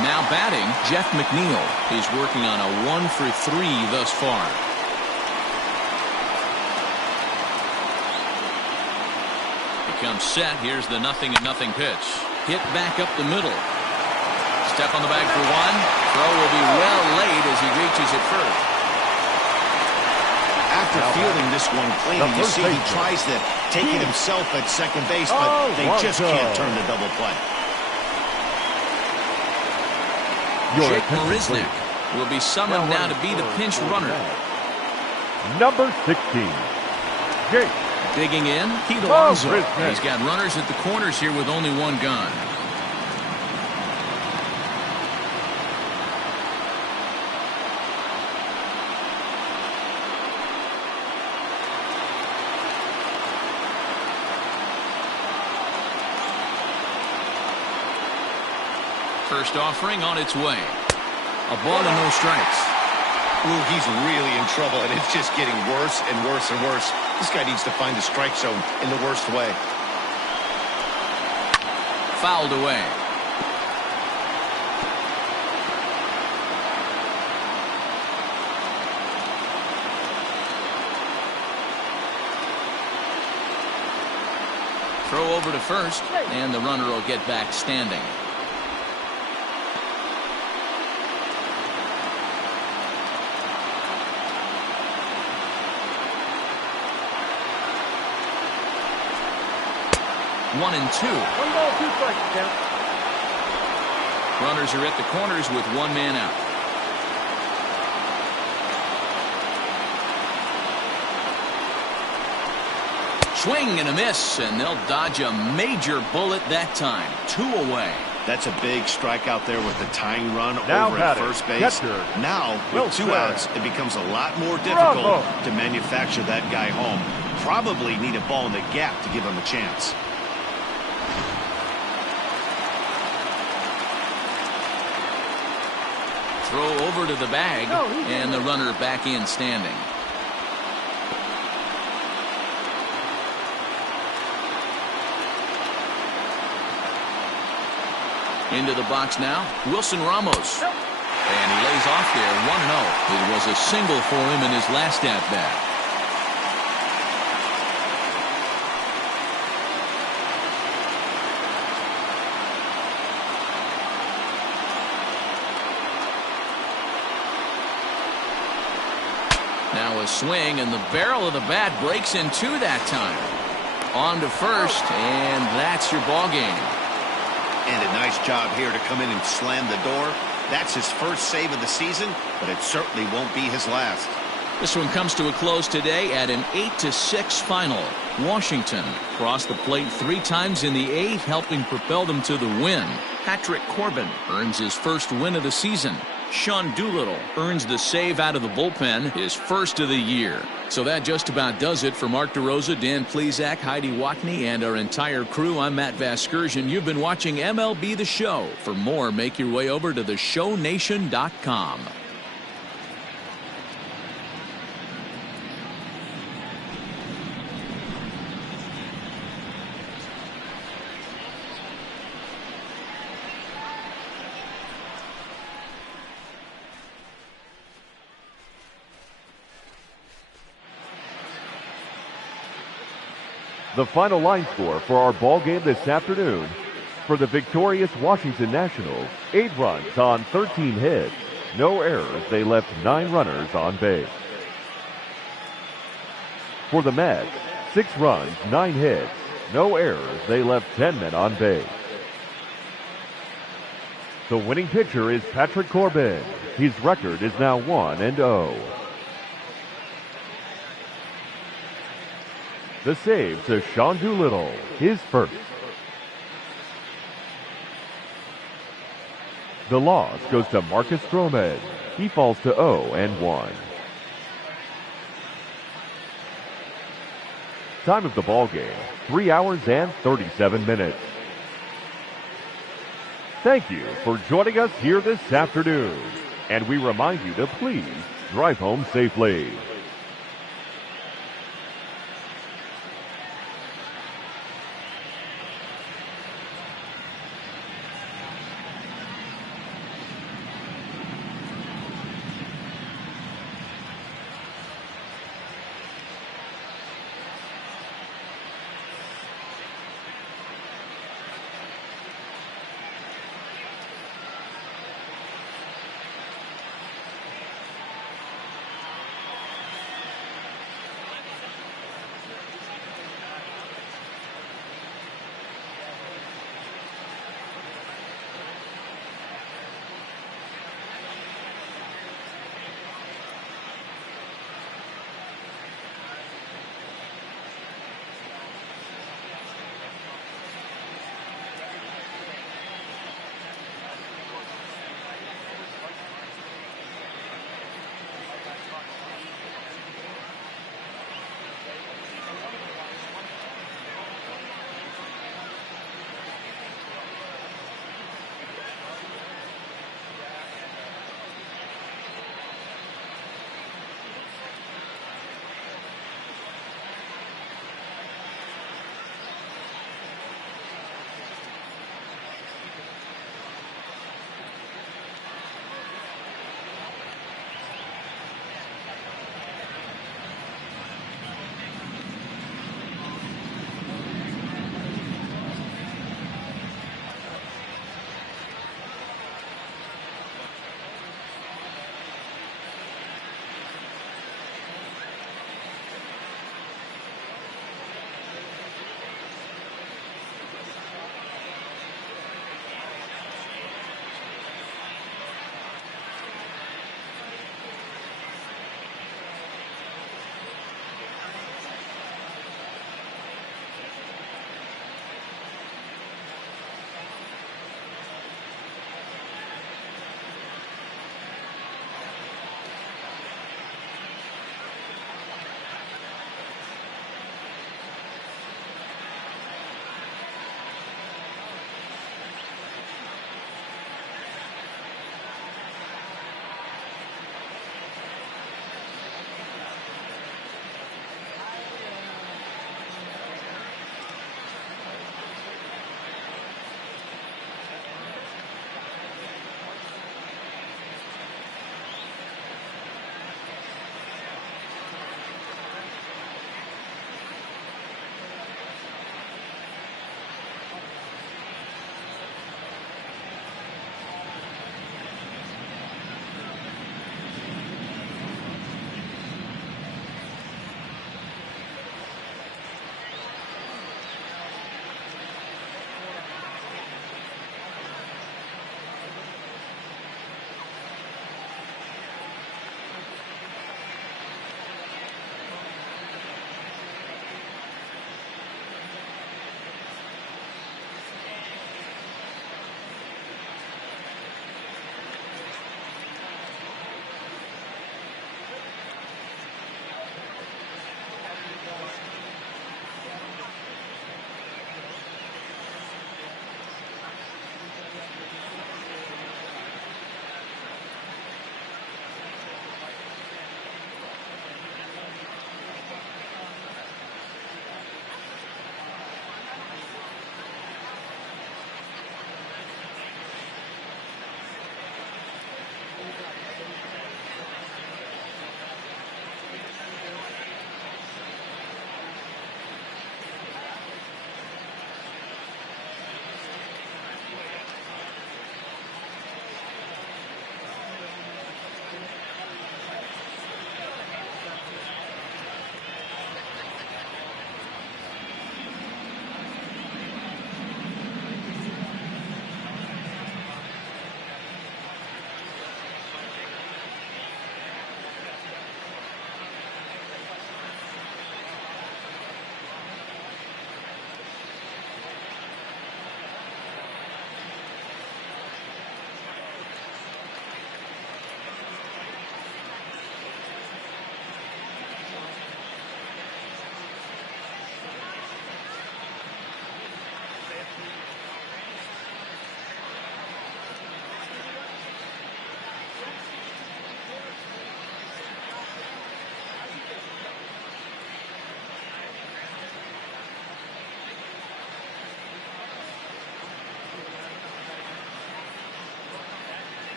Now batting, Jeff McNeil. He's working on a 1-for-3 thus far. He comes set. Here's the 0-0 pitch. Hit back up the middle. Step on the bag for 1. Throw will be well laid as he reaches it first. After fielding this one clean, you see he tries to take it himself at second base, but they just can't turn the double play. Jake Marisnik will be summoned now to be the pinch runner. Number 16, Jake. Digging in, Pete Alonso. He's got runners at the corners here with only one gun. First offering on its way. A ball and no strikes. Ooh, he's really in trouble, and it's just getting worse and worse and worse. This guy needs to find the strike zone in the worst way. Fouled away. Throw over to first, and the runner will get back standing. One and 2. 1 ball, 2 strikes, count. Runners are at the corners with one man out. Swing and a miss, and they'll dodge a major bullet that time. 2 away. That's a big strikeout there with the tying run Now over at first base. Now, with 2 outs, it becomes a lot more difficult to manufacture that guy home. Probably need a ball in the gap to give him a chance. over to the bag, and the runner back in standing. Into the box now, Wilson Ramos. And he lays off there, 1-0. It was a single for him in his last at-bat. Now a swing, and the barrel of the bat breaks in two that time. On to first, and that's your ball game. And a nice job here to come in and slam the door. That's his first save of the season, but it certainly won't be his last. This one comes to a close today at an 8-6 final. Washington crossed the plate 3 times in the 8th, helping propel them to the win. Patrick Corbin earns his first win of the season. Sean Doolittle earns the save out of the bullpen, his first of the year. So that just about does it for Mark DeRosa, Dan Plesac, Heidi Watney, and our entire crew. I'm Matt Vasgersian. You've been watching MLB The Show. For more, make your way over to theshownation.com. The final line score for our ball game this afternoon: for the victorious Washington Nationals, 8 runs on 13 hits, no errors. They left 9 runners on base. For the Mets, 6 runs, 9 hits, no errors. They left 10 men on base. The winning pitcher is Patrick Corbin. His record is now 1-0. The save to Sean Doolittle, his first. The loss goes to Marcus Stroman. He falls to 0-1. Time of the ball game, 3 hours and 37 minutes. Thank you for joining us here this afternoon, and we remind you to please drive home safely.